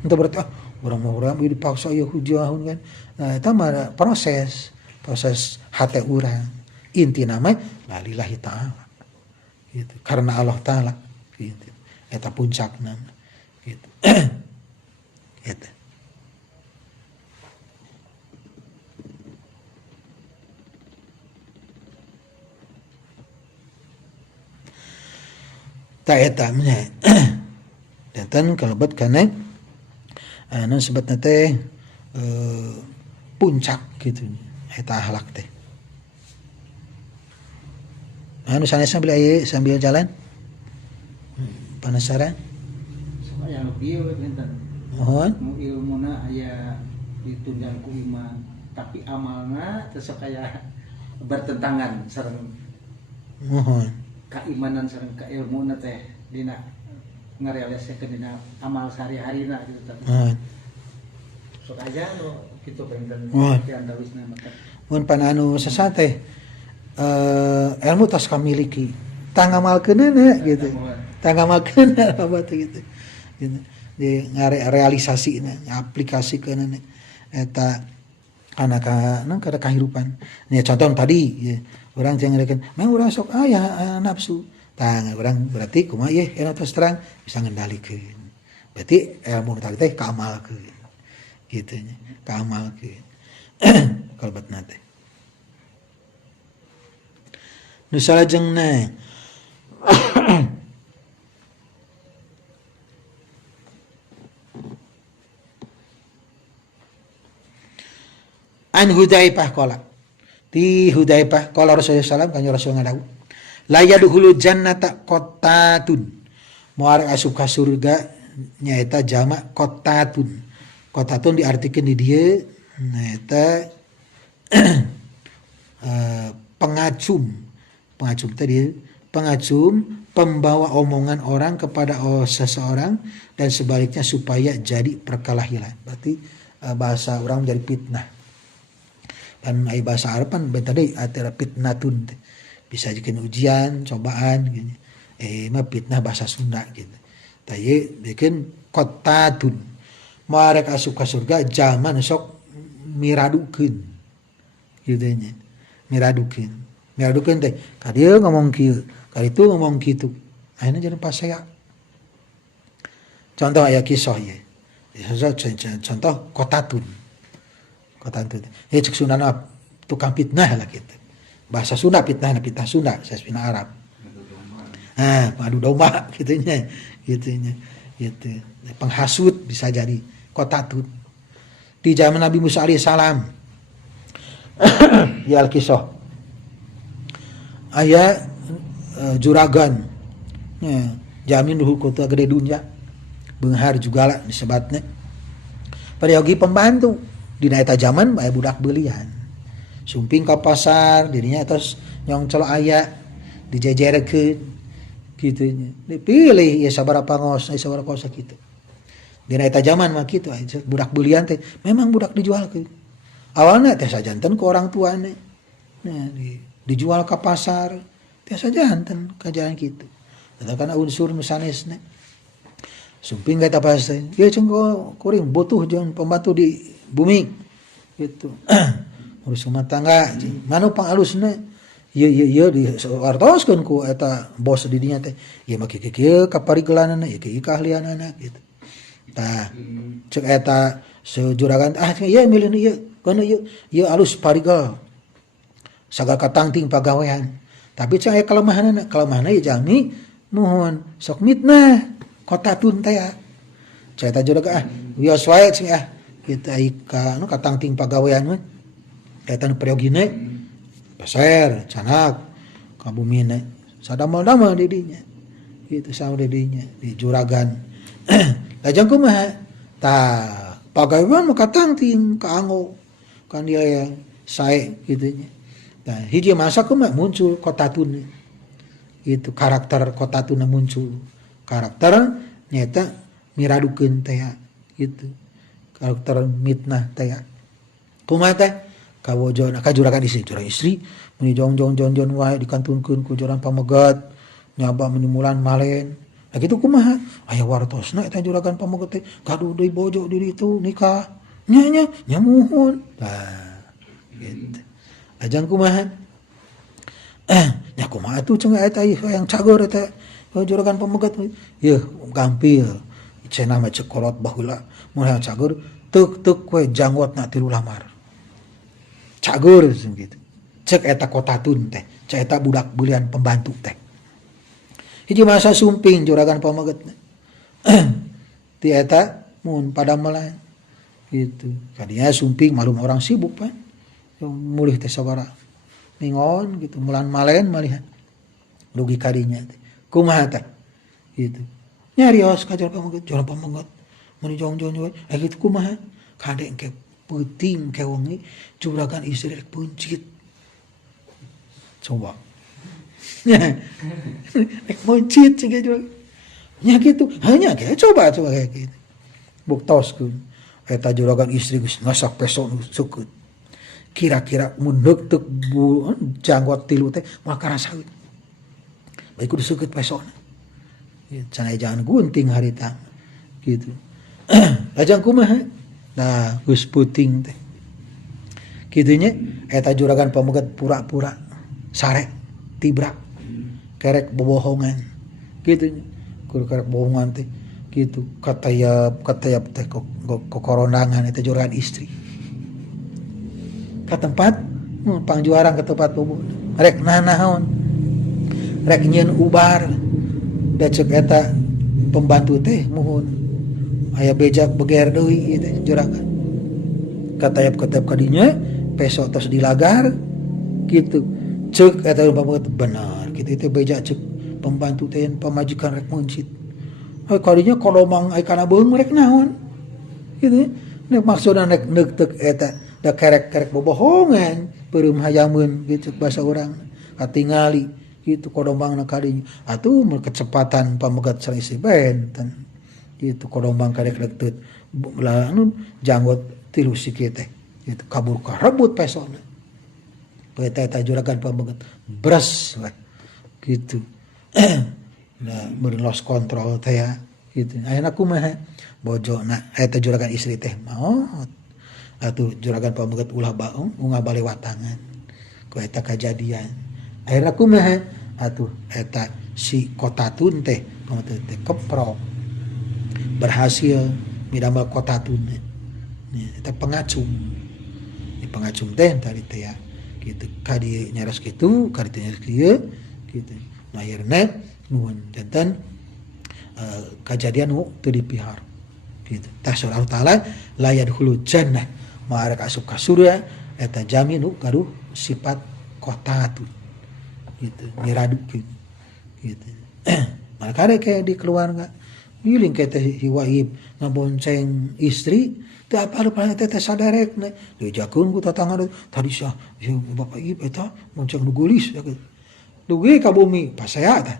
Entah berarti orang dipaksa ya hujan kan. Nah, itu mah proses hati orang. Inti nama la lillahi taala. Gitu. Karena Allah taala gitu. Eta puncakna gitu. Eta. Ta eta nya. Dan kalebet kana anu sebetna teh puncak gitu eta akhlak teh. Anu sanes sambil jalan. Penasaran? Supaya anu kieu enten. Mohon. Nu ilmuna aya ditunjang ku iman, tapi amalna teu sok aya bertentangan sareng Mohon. keimanan sareng kailmuna teh dina ngarealisasikeun dina amal sehari-harina gitu teh. Mohon. Sok aja nu kitu benten Mohon. di andawisna maka. Mun pan anu sasate ilmu tas kamiliki tang ngamalkeunna gitu. Tang ngamalkeun apa teh gitu. Gitu. Di realisasina, aplikasikeun eta kana kada kahirupan. Nya contoh tadi ya, urang teh ngarekeun, "Mah urang sok aya nafsu." Tang urang berarti kumaha ieu eta terus terang bisa ngendalikeun. Berarti ilmu tadi teh kaamalkeun. Kitu nya, kaamalkeun. Kalebetna teh. Nu salajengna An Hudzaifah qala. Ti Hudzaifah qala Rasulullah sallallahu alaihi wasallam Rasul ngadawu. La yadkhulul jannata qattatun. Moal asup ka surga nyaeta jamak qattatun. Qattatun diartikeun di dieu nyaeta pengacum. Pengacum tadi pengacum pembawa omongan orang kepada seseorang dan sebaliknya supaya jadi perkelahian. Berarti bahasa orang menjadi fitnah. Dan ai bahasa Arab kan tadi antara fitnatun bisa jadi ujian, cobaan gitu. Mah fitnah bahasa Sunda gitu. Tapi bikin qattatun. Marek asup ka surga zaman sok miradukeun. Gitu nya. Miradukeun teh ka dieu ngomong kieu, ka ditu ngomong kitu. Ayeuna jadi pasea. Contoh aya kisah ye. Contoh qattatun. Qattatun. Cek Sunda tukang fitnah lah gitu. Bahasa Sunda fitnah Sunda, saya fitnah Arab. Pengadu domba gitunya. Gitu. Penghasut bisa jadi qattatun. Di zaman Nabi Musa alaihi salam. Ya al-kisah. Aya juragan. Jamin duhul kota gede dunya. Beunghar juga lah disebatna. Pada yogi pembantu. Dina eta zaman aya budak beulian. Sumping ka pasar, dirinya terus nyongcol aya dijejerekeun kitu nya. Dipilih ya sabaraha ngos, sabaraha kosa kitu. Dina eta zaman mah kitu budak beulian teh memang budak dijualkeun. Awalna teh sajanten ku orang tuana. Nah, dijual ka pasar, teh sajanten ka jalan kitu. Eta kana unsur nu sanesna. Sumping eta pas teh, ieu cenah kuring butuh jeung pembantu di bumi gitu. Urus rumah tangga manu pangalusna ieu diwartoskeun ku eta bos di dinya teh ieu make kieu kaparigelanana ieu kieu keahlianana gitu. Tah ceuk eta sejuragan ieu milih ieu kana ieu alus parigel saga katangting pagawean tapi cek aya kelemahanna ieu jami mohon sok mitnah qattatun teh cek eta juragan wios wae cek kita ika anu katangting pagawean mah eta nu periogine peser canak ka bumina sadamel-damel di dinya kitu saur di dinya di juragan lajeng kumaha tah pagawean mah katangting ka anggo kan dia yang sae kitu nya tah hiji masa kumaha muncul qattatun itu karakter kota tuna muncul karakter nyata miradukeun teh gitu karakter mitnah teh kumaha teh kawojona kajuragan istri meni jong wae dikantunkeun ku joran pamegat nyaba menimulan malen nah kitu kumaha aya wartosna eta juragan pamegat teh gaduh deui bojo diri itu nikah nya muhun nah gitu ajang kumaha nya kumaha atuh cenah eta yang cager eta juragan pamegat yeuh gampil cenah mah cekolot baheula mun hayang cager teuk we janggotna tilu lamar cager gitu cek eta kotatun teh cek eta budak bulian pembantu teh hiji masa sumping juragan pamegat ti eta mun pada melan gitu kadinya sumping malum orang sibuk pan mulih teh sabara mingon gitu mulan malen malihan dugi kadinya teh kumaha teh gitu nyarios ka juragan pamegat mun jong gitu kumaha kadek ke penting ke wong juragan istri rek puncit coba rek puncit sih juragan nya gitu hanya kayak coba kayak gitu buktoskeun eta juragan istri geus ngasak peso nu seukeut kira-kira mun deuk janggot tilu teh moal karasaeun bae kudu seukeut pesona cenah jangan gunting harita gitu lajang kumaha nah geus puting teh kitu nya eta juragan pamegat pura-pura sare tibrak kerek bobohongan kitu nya kerek bohongan teh gitu katayap teh koronangan eta juragan istri ka tempat pangjuarang ke tempat bobo rek nanaon rek nyieun ubar da ceuk eta pembantu teh muhun aya bejak beger deui ieu teh juragan katayap kadinya peso tos dilagar gitu ceuk eta pamegat bener kitu teh bejak ceuk pembantu teh pamajikan rek muncit kadinya kolomang ai kana beung rek naon gitu nek maksudna nek neuk eta da kerek bobohongan peureum hayameun gitu bahasa urang katingali gitu kolomangna kadinya atuh kecepatan pamegat sareng istri benten gitu kolomang karek reuteup lah anu janggot tilu sikit teh gitu kabur karebut pesona eta juragan pamegat bres we gitu nah berlos kontrol teh ya gitu ayeuna kumaha bojona eta juragan istri teh maot atuh juragan pamegat ulah baung ungah balewatangan ku eta kajadian ayeuna kumaha atuh eta si kotatun teh pamegat teh keprok berhasil midamel kotatun eta pengacung pengacung teh tadi teh ya gitu kadi nyaros kitu kadi teh nyaros kieu gitu nah akhirna nuhun janten kajadian nu teu dipihar gitu tah Allah taala la yadkhulu jannah ma'arek asup ka surga eta jami nu gaduh sifat kotatun gitu ngiradukeun gitu maka rek di keluarga giling ke teh hiwaib ngabonceng istri teu apa-apa teh sadarekna diajakeun ku tatangga tadi sah bapak ieu eta monceng nu geulis dugi ka bumi pasea tah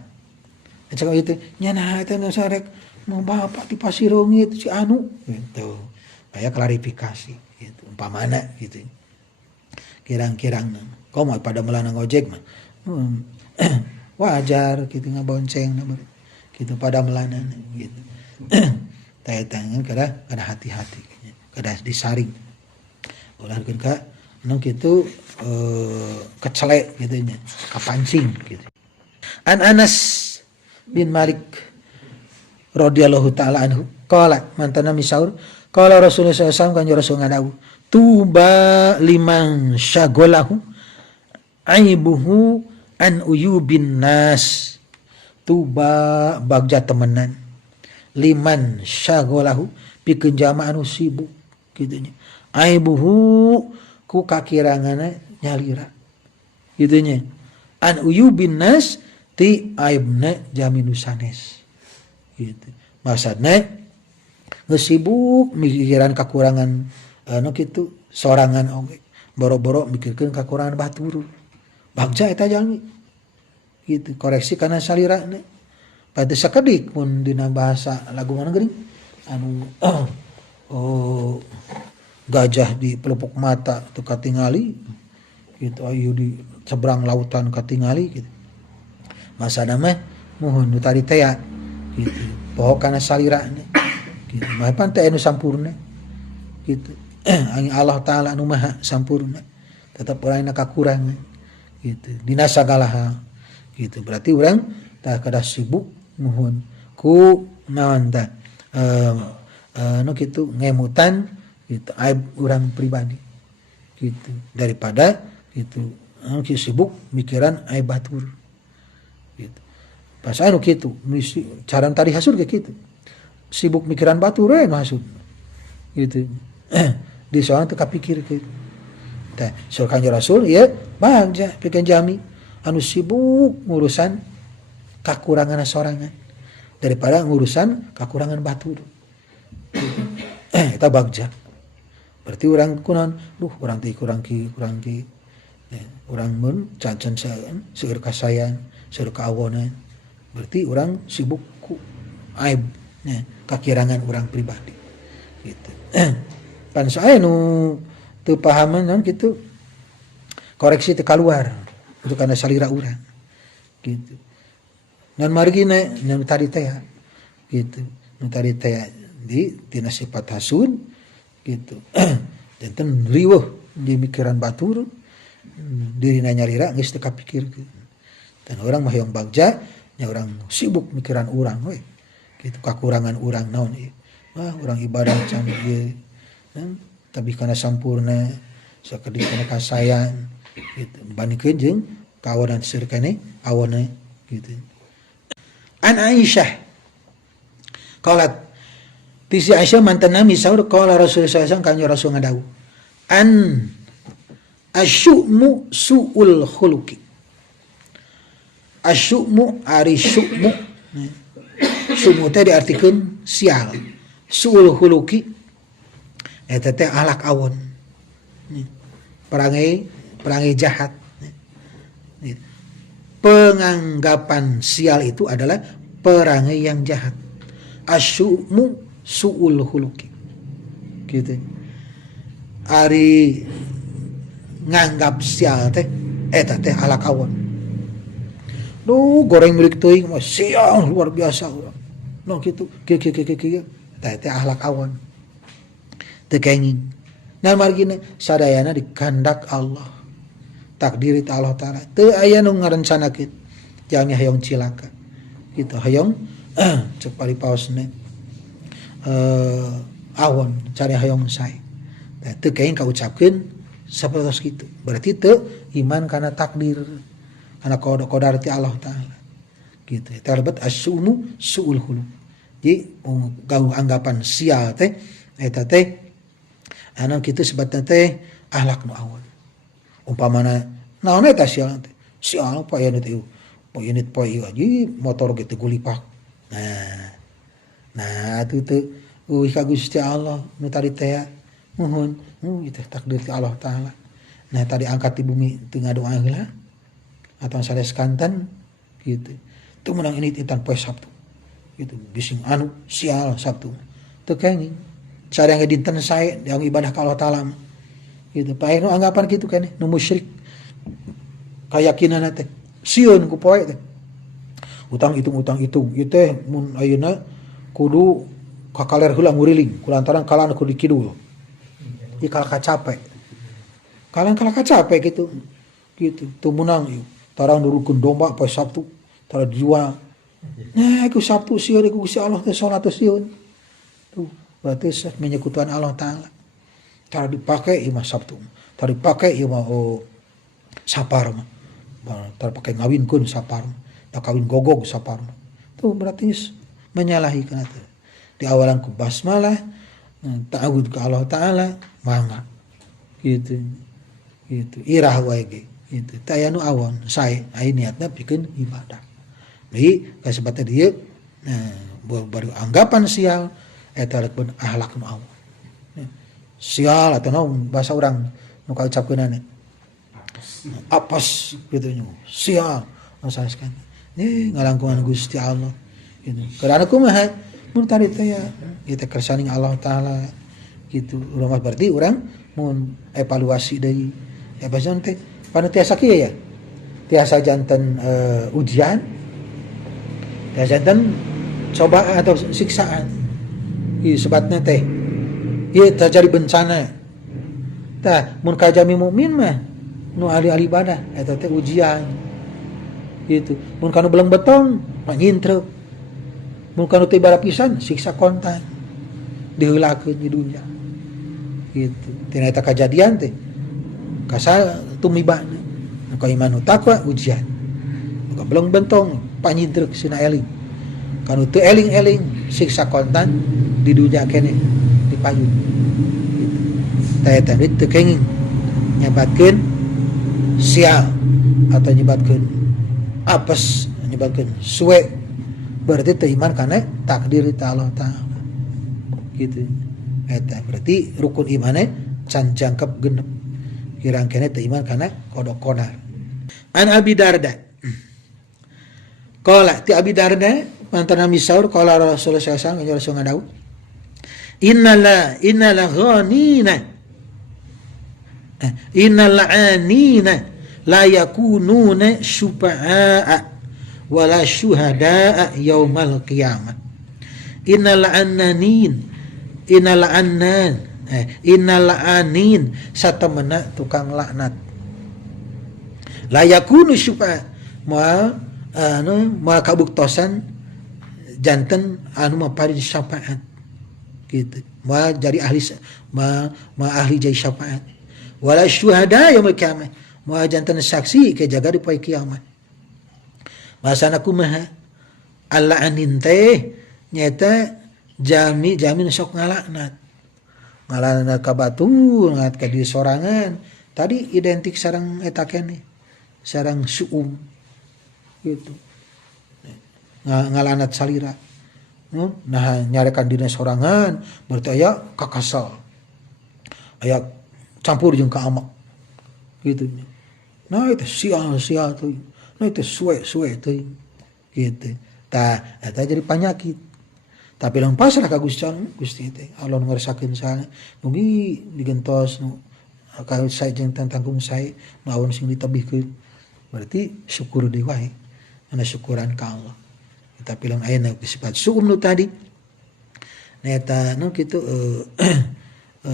cakap itu nya nah eta nu sarek mau bapak di Pasireungit si anu gitu aya klarifikasi gitu umpamana gitu kirang-kirang komo pada melanang ojek mah wajar gitu ngabonceng gitu pada melanang gitu tanya kada hati-hati kada disaring ulahkeun ka nu kitu kecelek gitu nya kapancing gitu an Anas bin Malik radhiyallahu taala anhu qala mantana misaur qala Rasulullah SAW kan Rasul ngadawuh tuba liman syagolahu aibuhu an uyubin nas tuba bagja temenan liman syagolahu pikeun jalma anu sibuk kitu nya aibuhu ku kakirangana nyalira kitu nya an uyubin nas ti aibna jaminu sanes gitu maksudna geus sibuk mikiran kakurangan anu kitu sorangan oge boro-boro mikirkeun kakurangan batur bagja eta jalmi gitu koreksi karena salirana pada sakedik pun dina bahasa lagu mana geuning anu oh gajah di pelupuk mata tu katingali gitu ayu di seberang lautan katingali gitu masa nama mohon nu tadi teh gitu poho kana salirana gitu mah pan teh anu sampurna gitu angin Allah taala anu maha sampurna tetap urang kakurangan gitu dina sagala hal gitu berarti urang tah kada sibuk muhun ku naon tah nu kitu ngemutan gitu aib urang pribadi gitu daripada gitu anu sibuk mikiran aib batur gitu pas anu kitu cara tadi hasud kayak gitu sibuk mikiran batur nu hasud gitu di soal teu kapikir gitu tah sur Kanjeng Rasul ya bagja pikeun jami anu sibuk ngurusan kakurangan sorangan daripada ngurusan kakurangan batur eta bagja berarti urang kunaon urang teh kurang ki urang mun cancan seueur kasayan seueur kaawonan berarti urang sibuk ku aib kakirangan urang pribadi gitu pan sae nu teu pahaman naon kitu koreksi teu kaluar itu karena salira urang gitu dan margina nu tadi teh gitu nu tadi teh di tina sifat hasud gitu janten riweuh di mikiran batur dirina nyarira geus teu kapikirkeun dan orang mah hoyong bagja nya urang sibuk mikiran urang we gitu kakurangan urang naon ieu urang ibadah can ieu tapi kana sampurna sakedik kana kasayan gitu bandingkeun jeung kawanan seueur keneh awana gitu an Aisyah qalat tisi Aisyah mantan nami saur qala Rasulullah sallallahu kanjeng Rasul ngadawuh an asyu'mu su'ul khuluqi asyu'mu ari syu'mu syu'mu teh diartikeun sial su'ul khuluqi eta teh alak awon perangai jahat penganggapan sial itu adalah perangai yang jahat asyu'mu su'ul khuluqi gitu ari nganggap sial teh eta teh alak awon goreng milik teuing mah sial luar biasa urang no kitu kieu teh alak awon teu kenging nah margina sadayana di kehendak Allah takdir itu Allah taala teu aya nu ngarencanakeun jami hayong cilaka gitu hayong cek paripaosna awon cari hayong sae teu kenging kaucapkeun sapertos kitu berarti teu iman kana takdir kana qadar ti Allah taala gitu terlebet asyumu suul khuluq jadi gau anggapan sial teh eta teh anu kitu sebatna teh akhlak nu awon umpamana naon eta sial teh sial poe anu teh poe unit poe aji motor gitu gulipak nah atuh teh ka Gusti Allah nu tadi teh muhun itu takdir ti Allah taala nah tadi angkat di bumi teu ngadoa heula atau sare sekanten gitu teu menang ini intan poe Sabtu gitu bising anu sial Sabtu teu kenging sareang dinten sae yang ibadah ka Allah taala gitu pae nu anggapan kitu keneh nu musyrik kayakinanna teh sieun ku poe teh utang itung ieu teh mun ayeuna kudu kakaler heula nguriling kulantaran kalana kudu dikidul ieu kala kacape kala kacape gitu teu meunang ieu tarang nurukeun domba poe Sabtu tara dijual nah iku Sabtu sieun iku Gusti Allah teh salat sieun tuh berarti menyekutuan Allah taala tara dipake ieu mah Sabtu tara dipake ieu mah sapar mah tara pake ngawinkeun sapar tara kawin gogog sapar mah tuh berarti menyalahi kana teh di awalan ku basmalah ta'awud ke Allah taala mangga gitu irah wae ge gitu teh anu awon sae ai niatna pikeun ibadah deui kasebutna dieu baru anggapan sial eta rek akhlak nu awon sial atau naon bahasa urang nu kaucapkeunana apes gitu nya sial masaskan ngalangkungan Gusti Allah gitu. Karena kumaha mun tadi teh ya kita kersani Allah taala gitu. Urang berarti urang mun evaluasi deui evaluasi teh panu tiasa kieu ya. Tiasa janten ujian. Tiasa janten cobaan atau siksaan. Ieu sebatna teh ieu terjadi bencana. Tah mun kajami mukmin mah nu ahli ibadah eta teh ujian. Gitu. Mun kanu belang betong panyintrek. Mun kanu teh bara pisan siksa kontan. Diheulakeun di dunya. Gitu. Tina eta kajadian teh kasa tumibana. Nu ka iman nu takwa ujian. Nu ka belang bentong panyintrek sina eling. Kanu teu eling-eling siksa kontan di dunya keneh dipayun. Gitu. Tah eta teu kenging nyabatkeun sial atau nyebatkeun apes nyebatkeun suwe berarti teu iman kana takdir ta Allah taala gitu eta berarti rukun imane can jangkep genep kirang kene teu iman kana kodok kodar an Abi Darda qala ti Abi Darda mantan Nabi saur qala Rasulullah sallallahu alaihi wasallam ngadau innala ghanina innal anina la yakununa syufa'a wala syuhada'a yaumal qiyamah innal anin satamana tukang laknat la yakunu syufa'a moal kabuktosan janten anu mapari syafaat gitu moal jadi ahli ahli jadi syafaat wala syuhada yaumil qiyamah moal janten saksi ke jaga di poe kiamat masana kumaha Allah anin teh nyata jamin sok ngalaknat ka batur ngat ka di sorangan tadi identik sareng eta keneh sareng suum gitu ngalanat salira nah nyarekan dina sorangan berarti aya kakasal aya campur jeung ka amak gitu nah itu sial tuh nah itu suwe tuh gitu tah eta jadi penyakit tapi lamun pasrah ka Gusti teh Allah ngarasakeun sana mugi digentos nu ka sae jeung tanggung sae naon sing ditebihkeun berarti syukur deui wae ana syukuran ka Allah tapi lamun aya sifat suum nu tadi nah eta nu kitu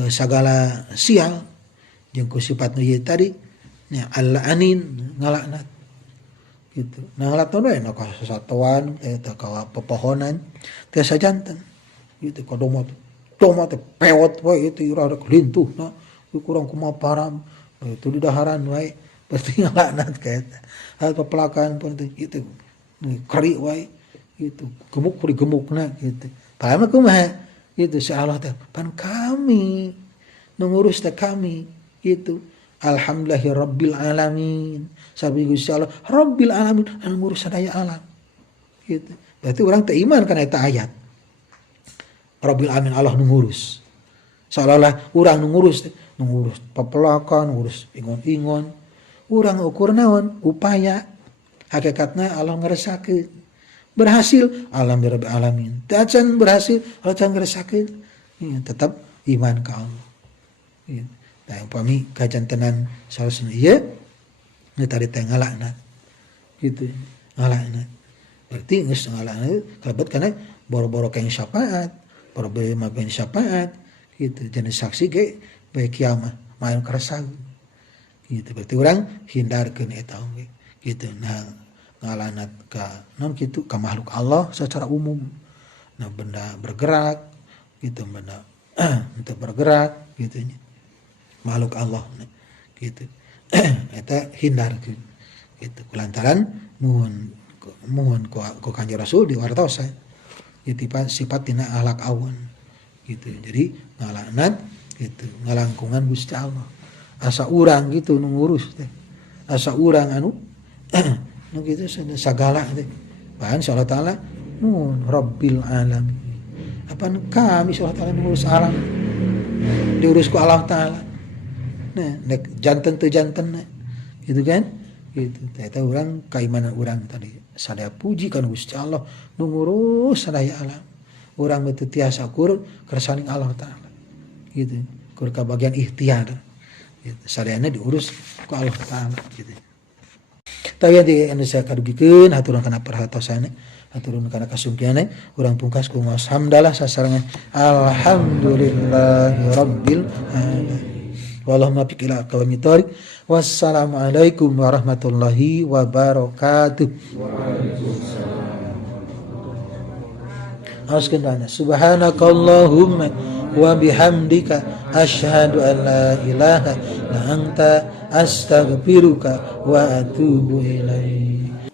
sagala sial jeung ku sifat nu ieu tadi nya Allah anin ngalaknat gitu nah ngalaknat we na ka sasatuan eta ka pepohonan tiasa janten gitu ka domot teh pewot we itu rada lintuh na kurang kumaha param itu di daharan we pasti ngalaknat ka eta hal pepelakan pun gitu keri we gitu gemuk puri gemukna gitu padahal kumaha gitu si Allah teh pan kami ngurus teh kami gitu alhamdulillahi rabbil alamin sabi Gusti Allah rabbil alamin anu ngurus sadaya alam gitu berarti orang teu iman kana eta ayat rabbil alamin Allah nu ngurus seolah-olah urang nu ngurus papelakan ngurus ingon-ingon urang ukur naon upaya hakikatna Allah ngarasakeun berhasil alhamdulillah alamin tacan berhasil Allah can ngarasakeun tetap iman ka Allah gitu. Nah, upami kajantenan salasna ieu nu tadi teh ngalaknat gitu ngalaknat berarti geus ngalaknat kalebet kana boro-boro keng syafaat boro-boro maben syafaat gitu jenis saksi ge bae kiamat main karasageun gitu berarti urang hindarkeun eta we gitu nah ngalaknat ka naon kitu ka makhluk Allah secara umum nah benda bergerak gitu benda untuk bergerak gitu nya makhluk Allah gitu eta hindarkeun gitu kulantaran muhun ku Kanjeng Rasul diwartosan ieu sifat tina akhlak awan gitu jadi ngalaknat gitu ngalangkungan Gusti Allah asa urang gitu nu ngurus teh asa urang anu nu kitu sagala teh bahan Allah taala mun rabbil alamin apa kami Allah taala ngurus alam diurus ku Allah taala nah nek janten teu janten gitu kan gitu. Eta urang kaimanan urang tadi sadaya puji kana Gusti Allah nu ngurus sadaya alam. Urang teu tiasa ukur kersani Allah taala. Gitu. Kur kabagian ikhtiar. Gitu. Sadayana diurus ku Allah taala gitu. Tapi di Indonesia kadugikeun haturan kana perhatosan, haturan kana kasungkian, urang pungkas ku hamdalah sasarangan alhamdulillahirabbil alamin. Wallahumma fiq ila aqwamit thoriq. Wassalamualaikum warahmatullahi wabarakatuh. Waalaikumsalam. Subhanakallahumma wa bihamdika asyhadu an la ilaha illa anta astaghfiruka wa atubu ilaik.